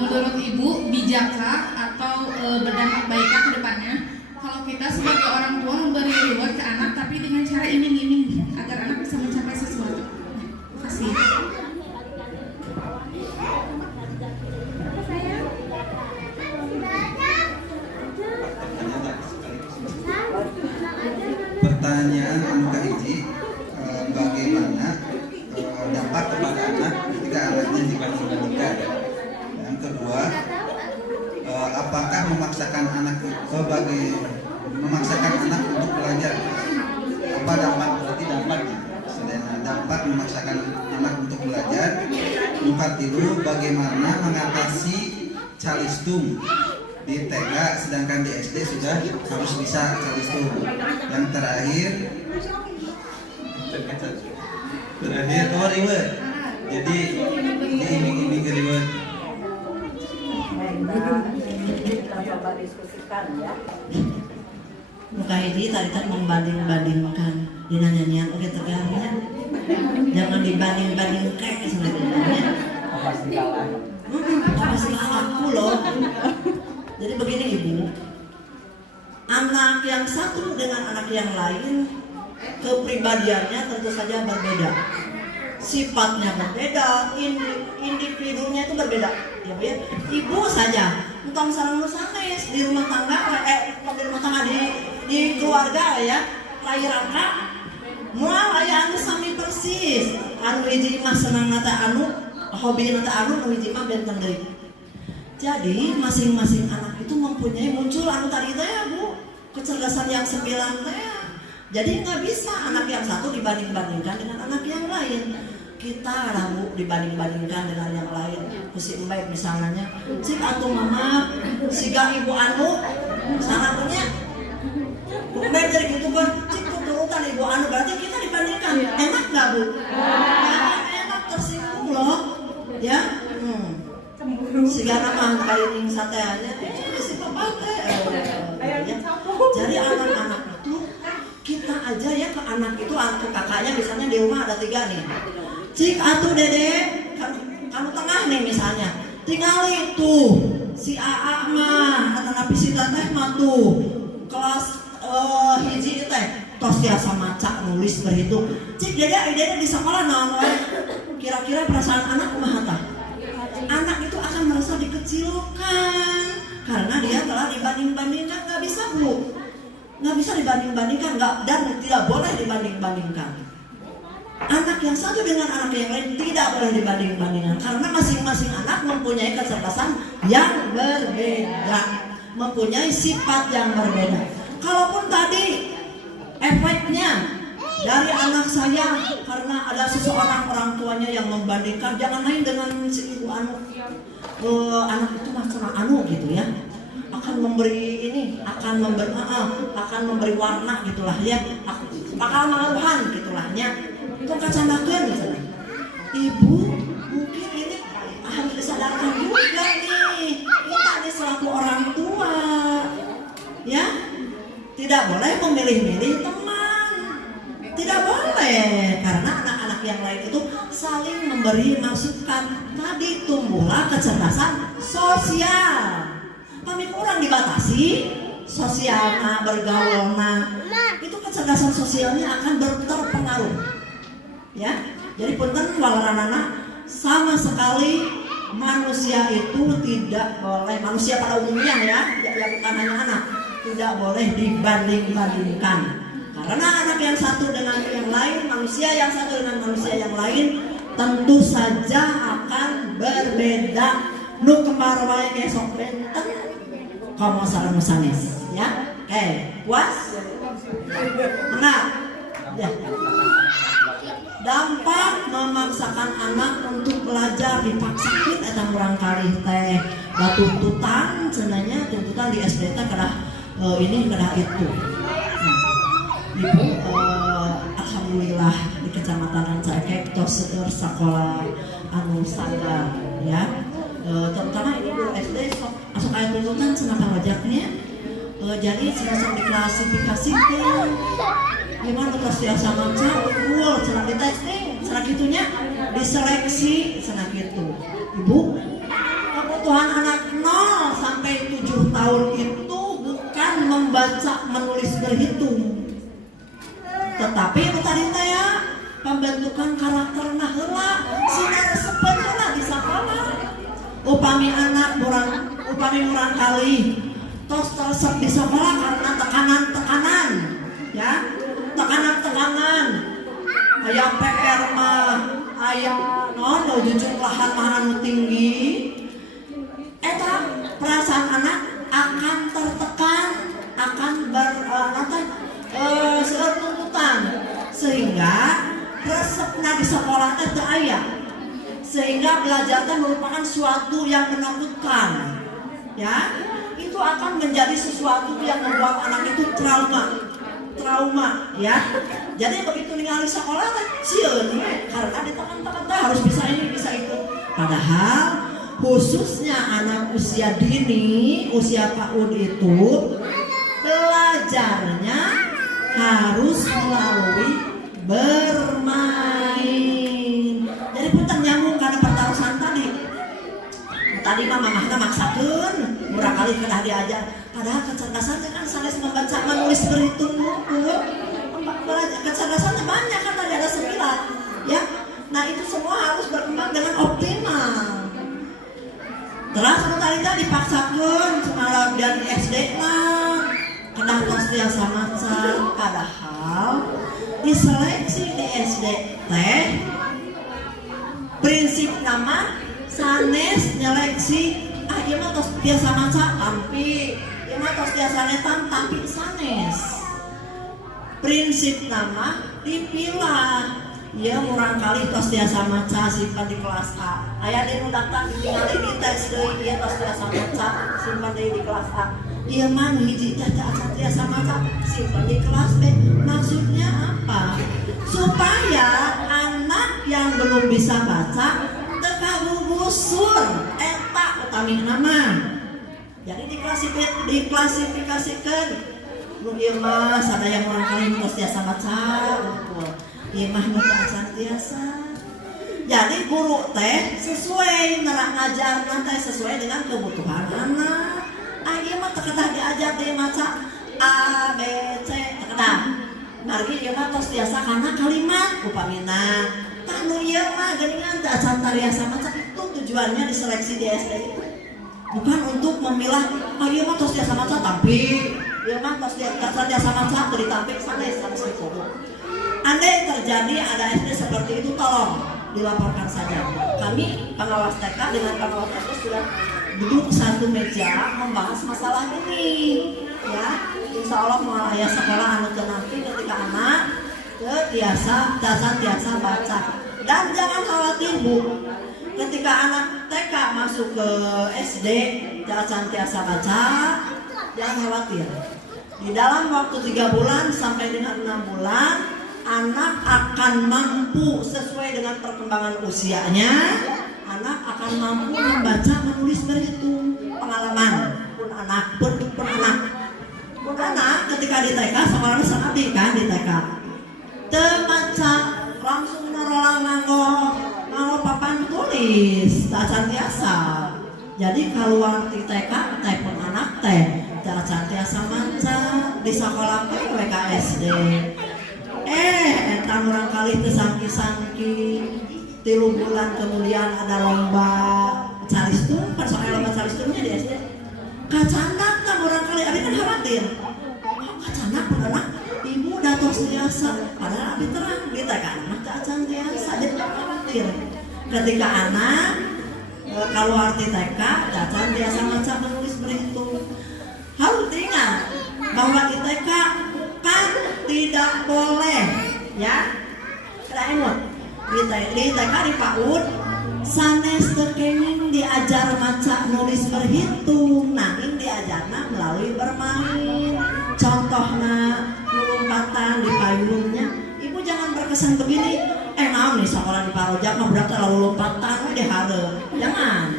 menurut ibu bijakkah atau berdampak baikkah ke depannya kalau kita sebagai orang tua memberi reward ke anak tapi dengan cara iming-iming agar anak bisa mencapai sesuatu? Terima kasih. Pertanyaan anu kahiji, bagaimana dampak kepada anak ketika anaknya dibanding-bandingkan. Yang kedua, apakah memaksakan anak untuk belajar? Apa dampak berarti dampaknya? Selain dampak memaksakan anak untuk belajar, Nukat tilu, bagaimana mengatasi calistung di TK sedangkan di SD sudah harus bisa calistung. Yang terakhir reward. Jadi diiming-iming reward. Kita coba diskusikan ya. Muka ini tadi kan membanding-bandingkan di nyanyian oke tegarnya. Jangan dibanding-bandingkan sebenarnya. Apa sih aku loh. Jadi begini Ibu, anak yang satu dengan anak yang lain kepribadiannya tentu saja berbeda, sifatnya berbeda, individunya itu berbeda. Ya Bu ya, Ibu saja, entong sarang sanes di rumah tangga, di keluarga ya, lahir angka, mual aya anu sami persis, anu hiji mah senang nata anu, hobi nata anu, hiji mah benten deui. Jadi masing-masing anak itu mempunyai muncul anu tadi teh ya Bu, kecerdasan yang 9 teh. Jadi nggak bisa anak yang satu dibanding-bandingkan dengan anak yang lain. Kita lah Bu dibanding-bandingkan dengan yang lain. Si Mbak misalnya, si atuh mama, siga ibu anu, sangatnya. Mbak jadi gitu kan, si keturutan ibu anu berarti kita dibandingkan. Enak nggak Bu? Enak, tersinggung loh, ya. Siga nama kaining sateanya, si pakai. Jadi anak-anak itu kita aja ya ke anak itu, ke kakaknya misalnya di rumah ada 3 nih. Cik atuh dede, kamu tengah nih misalnya, tinggal itu si AA mah, atau napi si teteh mah tuh kelas hiji teh, tos biasa maca nulis berhitung. Cik dede di sekolah naon kira-kira perasaan anak kumaha tah? Anak itu akan merasa dikecilkan karena dia telah dibanding-bandingkan. Nggak bisa Bu, nggak bisa dibanding-bandingkan, dan tidak boleh dibanding-bandingkan. Anak yang satu dengan anak yang lain tidak boleh dibanding-bandingkan karena masing-masing anak mempunyai kecerdasan yang berbeda, mempunyai sifat yang berbeda. Kalaupun tadi efeknya dari anak saya karena ada seseorang orang tuanya yang membandingkan, jangan main dengan si ibu anu, anak itu macam anu gitu ya, akan memberi ini, akan memberi warna gitulah ya, bakal mengaruhan gitulah ya. Itu kacandakeun misalnya. Ibu mungkin ini harus disadarkan juga nih, kita nih selaku orang tua ya, tidak boleh memilih-milih teman, tidak boleh, karena anak-anak yang lain itu saling memberi masukan. Tadi tumbuhlah kecerdasan sosial. Kami kurang dibatasi sosialnya, bergaulnya, itu kecerdasan sosialnya akan terpengaruh. Ya, jadi punten walaranana sama sekali manusia itu tidak boleh, manusia pada umumnya ya bukan hanya anak, tidak boleh dibanding-bandingkan. Karena anak yang satu dengan yang lain, manusia yang satu dengan manusia yang lain tentu saja akan berbeda. Nu kembar wae ge sok benten komo sareng sanes ya. Oke, puas? Enggak. Ya. Dampak memaksakan anak untuk belajar dipaksakan eta urang kali teh batuntutan sebenarnya tuntutan di SD teh kada ini kada itu. Ibu alhamdulillah di Kecamatan Rancakek tos sekolah anu standar ya. Terutama ini guru SD masuk aya tuntutan cenah wajaknya. Jadi cenah diklasifikasikan gimana terus biasa maca unggul cenah di testing cenah gitunya diseleksi cenah gitu. Ibu, kebutuhan anak 0 sampai 7 tahun itu bukan membaca menulis berhitung, tetapi itu tadi teh ya pembentukan karakter heula sinar sepen heula di sekolah. Upami anak urang kali tos tersep di sekolah karena tekanan-tekanan ya, tekanan-tekanan aya PR mah aya naon junjung lahan tinggi, eta perasaan anak akan tertekan, akan seueur tuntutan sehingga resepna di sekolah teh teu aya. sehingga belajar teh merupakan suatu yang menakutkan, ya. Itu akan menjadi sesuatu yang membuat anak itu trauma, ya. Jadi begitu ningali sekolah teh sieun we, karena ditekan-tekan teh harus bisa ini bisa itu. Padahal khususnya anak usia dini, usia PAUD itu belajarnya harus melalui bermain. Jadi punten nyambung karena pertarusan tadi. Tadi mah mamahna maksakeun, murah kali kedah diajar. Padahal kecerdasannya kan sanes membaca, menulis, berhitung buku. Kecerdasannya banyak kan tadi ada 9, ya. Nah itu semua harus berkembang dengan optimal. Terus tadi dipaksakan semalam dari SD mah kedah tos biasa maca. Padahal diseleksi di SD teh prinsip nama sanes nyeleksi ieu mah tos biasa maca tampi, ieu mah tos biasa netam tampi sanes. Prinsip nama dipilah. Ya murang kali tos biasa maca simpan di kelas A. Aya di nu daftar ditinggali di tes deui ieu tos biasa maca simpan deui di kelas A. Ieu mah hiji teh biasa maca simpan di kelas B. Maksudnya apa? Supaya anak yang belum bisa baca teu kagugusur eta utami nama. Jadi diklasifikasikeun. Nu ieu mah sadaya murang kali tos biasa maca. Ieu mah nu biasa. Jadi guru teh sesuai nerang ngajarna teh sesuai dengan kebutuhan anak. Ieu mah teu kedah diajar deui maca A B C teu kedah. Margi ieu mah tos biasa kana kalimat upamina. Tah nu ieu mah geuningan teu acan tariasa maca itu tujuannya diseleksi di SD itu. Bukan untuk memilah ieu mah tos biasa maca tapi ieu mah tos biasa maca teu ditampik sanes kitu. Andai terjadi ada SD seperti itu, tolong dilaporkan saja. Kami pengawas TK dengan pengawas TK sudah duduk satu meja membahas masalah ini. Ya, insya Allah mau ayah sekolah anu nanti ketika anak biasa baca. Dan jangan khawatir Bu, ketika anak TK masuk ke SD jangan biasa baca, jangan khawatir. Di dalam waktu 3 bulan sampai dengan 6 bulan anak akan mampu sesuai dengan perkembangan usianya. Anak akan mampu membaca, menulis, berhitung. Pengalaman pun anak ketika di TK sekolahnya sangat kan di TK. Temaca langsung norolang nganggo papan tulis, tak biasa. Jadi kalau di TK pun anak teh tak biasa maca di sekolah WKSD. Entah orang kali kesangki-sangki 3 bulan kemudian ada lomba caristun, kan soal lomba caristunnya di SD. Kacanak tak orang kali, abi kan khawatir. Kacanak anak ibu datos biasa, padahal abi terang di TK anak cacan biasa, jadi khawatir. Ketika anak kalau arti TK, cacan biasa maca, menulis, berhitung. Harus ingat bahwa di TK kan tidak boleh, ya. Keraemut di TK di PAUD sanes tekenging diajar maca, nulis, berhitung, nanging diajarna melalui bermain. Contohnya lompatan di payungnya. Ibu jangan berkesan begini. Naon nih sekolah di Parojak mah budak terlalu lompatan we dihareup. Jangan.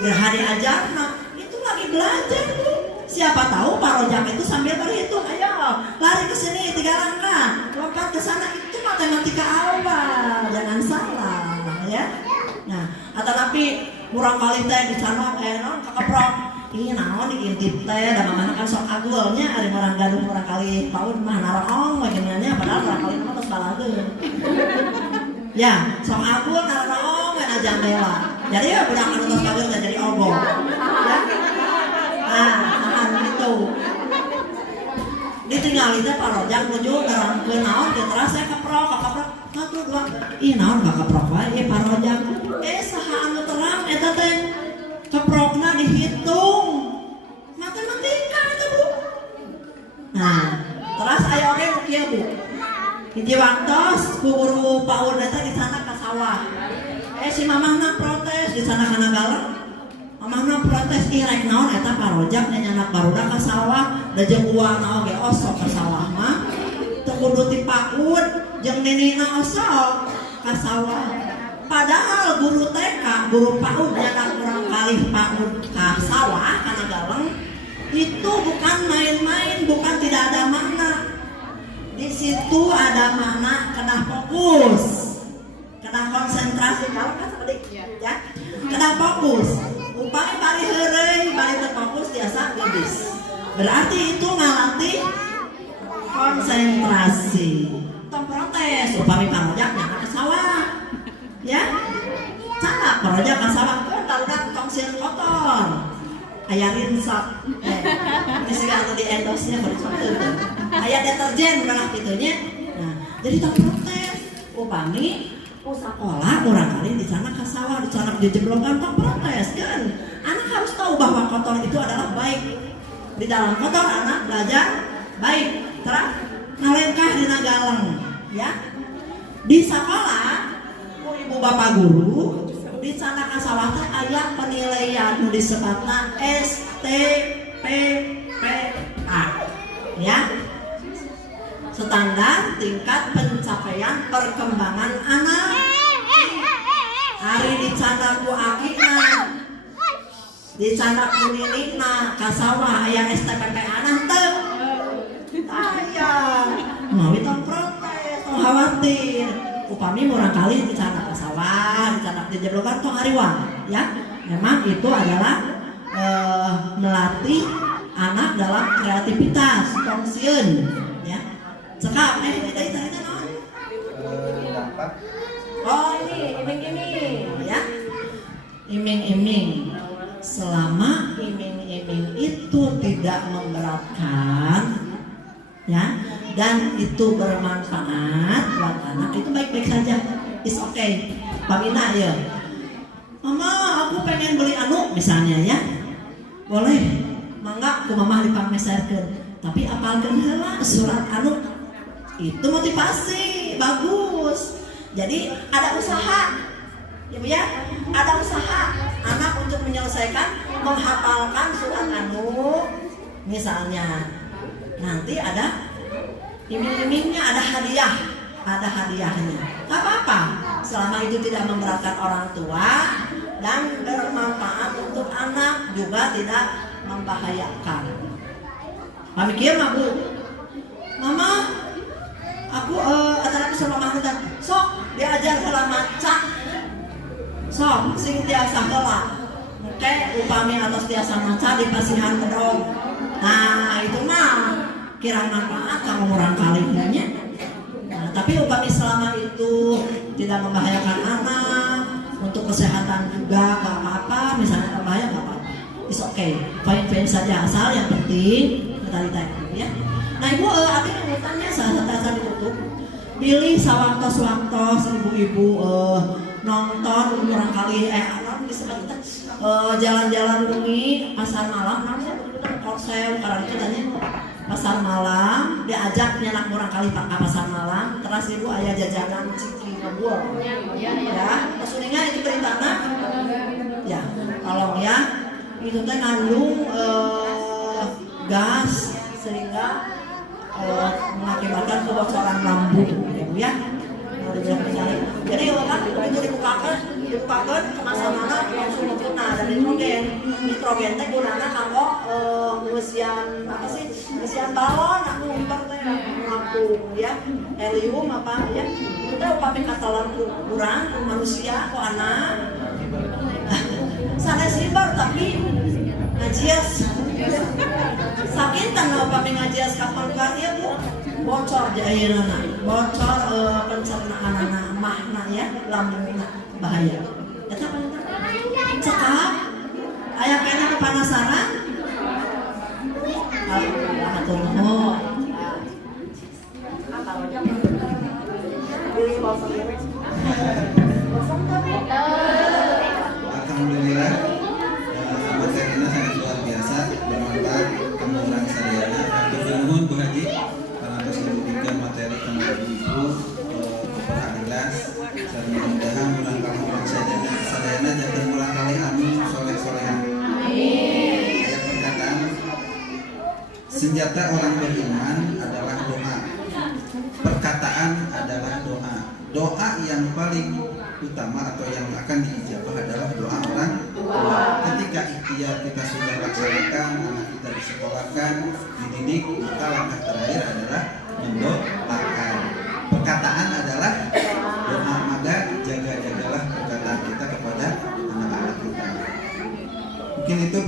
Gerah diajarna. Itu lagi belajar Bu. Siapa tahu Parojak itu sambil berhitung. Ayo lari ke sini 3 langkah, lompat ke sana, itu matematika awal. Jangan salah, ya. Nah, atau tapi kurang kali teh di sana non kakeprok. Ini naon diintip teh da mamana kan sok agulnya ari orang Galuh orang kali PAUD mah naraong bagiannya padahal orang kali mah tos balageun. Ya, sok agul naraong we jandela. Jadi ya budak anu tos kawin jadi obong. Ya. Nah, itu ditinggali teh Parojak nuju nerangkeun naon teh terus saya keprok 1 2 ih naon keprok wae Parojak saha anu terang eta teh keprokna dihitung matematika itu Bu. Nah terus aya oge kieu Bu hiji waktos guru PAUD eta di sana ka sawah si si mamahna protes di sana kana galang. Mamahna protes irek naon eta parojak nya anak barudak ka sawah, da jeung uwana oge osok ka sawah mah. Teu kudu dipaud jeung ninina osok ka sawah. Padahal guru TK, guru PAUD nyadak urang kalih PAUD ka sawah kana galang itu bukan main-main, bukan tidak ada makna. Di situ ada makna, kena fokus, kena konsentrasi. Kalau kan tadi ya, kena fokus. Upami bari heureuy, bari terfokus biasa geus. Berarti itu ngalatih konsentrasi. Tong protes, upami parojak nyana ke sawah. Ya, cara parojak ke sawah kan barudak tong sieun kotor. Aya rinsak. Ini segala di endosnya baru contoh. Aya deterjen urang kitunya. Nah, jadi tong protes. Upami sekolah orang kali di sana ke sawah, di sana dijeblokan tong protes kan. Anak harus tahu bahwa kotor itu adalah baik. Di dalam kotor anak belajar baik. Terus nalengkah dina galang, ya. Di sekolah ibu bapak guru di sana ka sawah teh aya penilaian nu disebutna STPPA, ya. Standar tingkat pencapaian perkembangan anak. Hari dicanda ku akina, dicanda ku nilina ka sawah aya STPPA teu aya. Mau tong protes, tong khawatir. Upami murang kali dicanda ka sawah, dicanda dijeblokan tong hariwang, ya. Memang itu adalah melatih anak dalam kreativitas, tong sieun, ya. Cekap, dari tadi naon? Oh ini, iming-iming, ya. Iming-iming. Selama iming-iming itu tidak memberatkan, ya, dan itu bermanfaat buat anak, itu baik-baik saja, is okay. Pamina ya, mama aku pengen beli anu misalnya, ya, boleh, mangga ku mama dipangmeserkeun, tapi apalkeun heula surat anu. Itu motivasi bagus. Jadi ada usaha, ya Bu ya, ada usaha anak untuk menyelesaikan menghafalkan surat anu. Misalnya nanti ada iming-imingnya, ada hadiahnya. Gak apa-apa, selama itu tidak memberatkan orang tua dan bermanfaat untuk anak, juga tidak membahayakan. Pamikir mah Bu, mama aku acara sama mama dan sok diajar heula maca, sok sing tiasa heula. Oke, upami atas tiasa maca di pasihan gedong. Nah itu mah kira manfaat kamu orang kalinya. Nah, tapi upami selama itu tidak membahayakan anak, untuk kesehatan juga gak apa-apa, misalnya berbahaya gak apa-apa. It's okay, fine saja, asal yang penting mentalita itu, ya. Nah ibu, ada yang bertanya saat ditutup, pilih sawaktos-waktos ibu-ibu nonton orang kali alam disebut jalan-jalan bumi pasar malam, namanya korsel karena itu tanya pasar malam, diajak nyanak orang kali pak pasar malam, terus ibu ayah jajanan ciki ngebual, ya, kesuningan itu perintahnya, ya, tolong ya, itu teh ngandung gas sehingga mengakibatkan kebocoran lambung, ya. Jadi kan itu dibukakan kemasan mana langsung dipuna dan nitrogen teh gunana kanggo ngeusian apa sih? Ngeusian balon aku impor teh ngapung ya. Helium apa ya? Kita upami katalan kurang manusia ku anak. Sanes impor tapi ngajias sakit tanah upami ngajias kapal dia Bu. Bocor jairana, bocor pencernaan anak mahna ya, lambungna bahaya. Eta cekap, aya kena kepanasaran. Alhamdulillah. Alhamdulillah, materinya sangat luar biasa, bermanfaat kamu orang sadayana. Nuhun Bu Haji. Materi kemudian ibu kepada ikhlas dan mudah-mudahan orang kamu orang saja senjata orang beriman adalah doa. Perkataan adalah doa. Doa yang paling utama atau yang akan diijabah adalah doa orang tua. Ketika ikhtiar kita sudah laksanakan, anak kita disekolahkan, dididik, maka langkah terakhir adalah mendoakan. Perkataan adalah doa, maka jaga-jagalah perkataan kita kepada anak-anak kita. Mungkin itu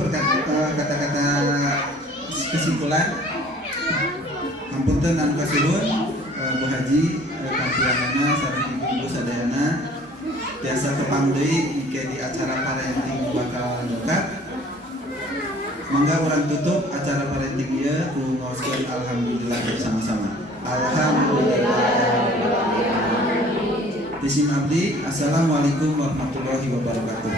kata-kata kesimpulan. Ampunten anu kasuhun Bu Haji kampianana sareng ibu-ibu sadayana biasa kepang deui di acara parenting bakal dekat. Mangga urang tutup acara parenting ieu ku ngaoskeun alhamdulillah bersama-sama. Alhamdulillah. Isim abdi, assalamualaikum warahmatullahi wabarakatuh.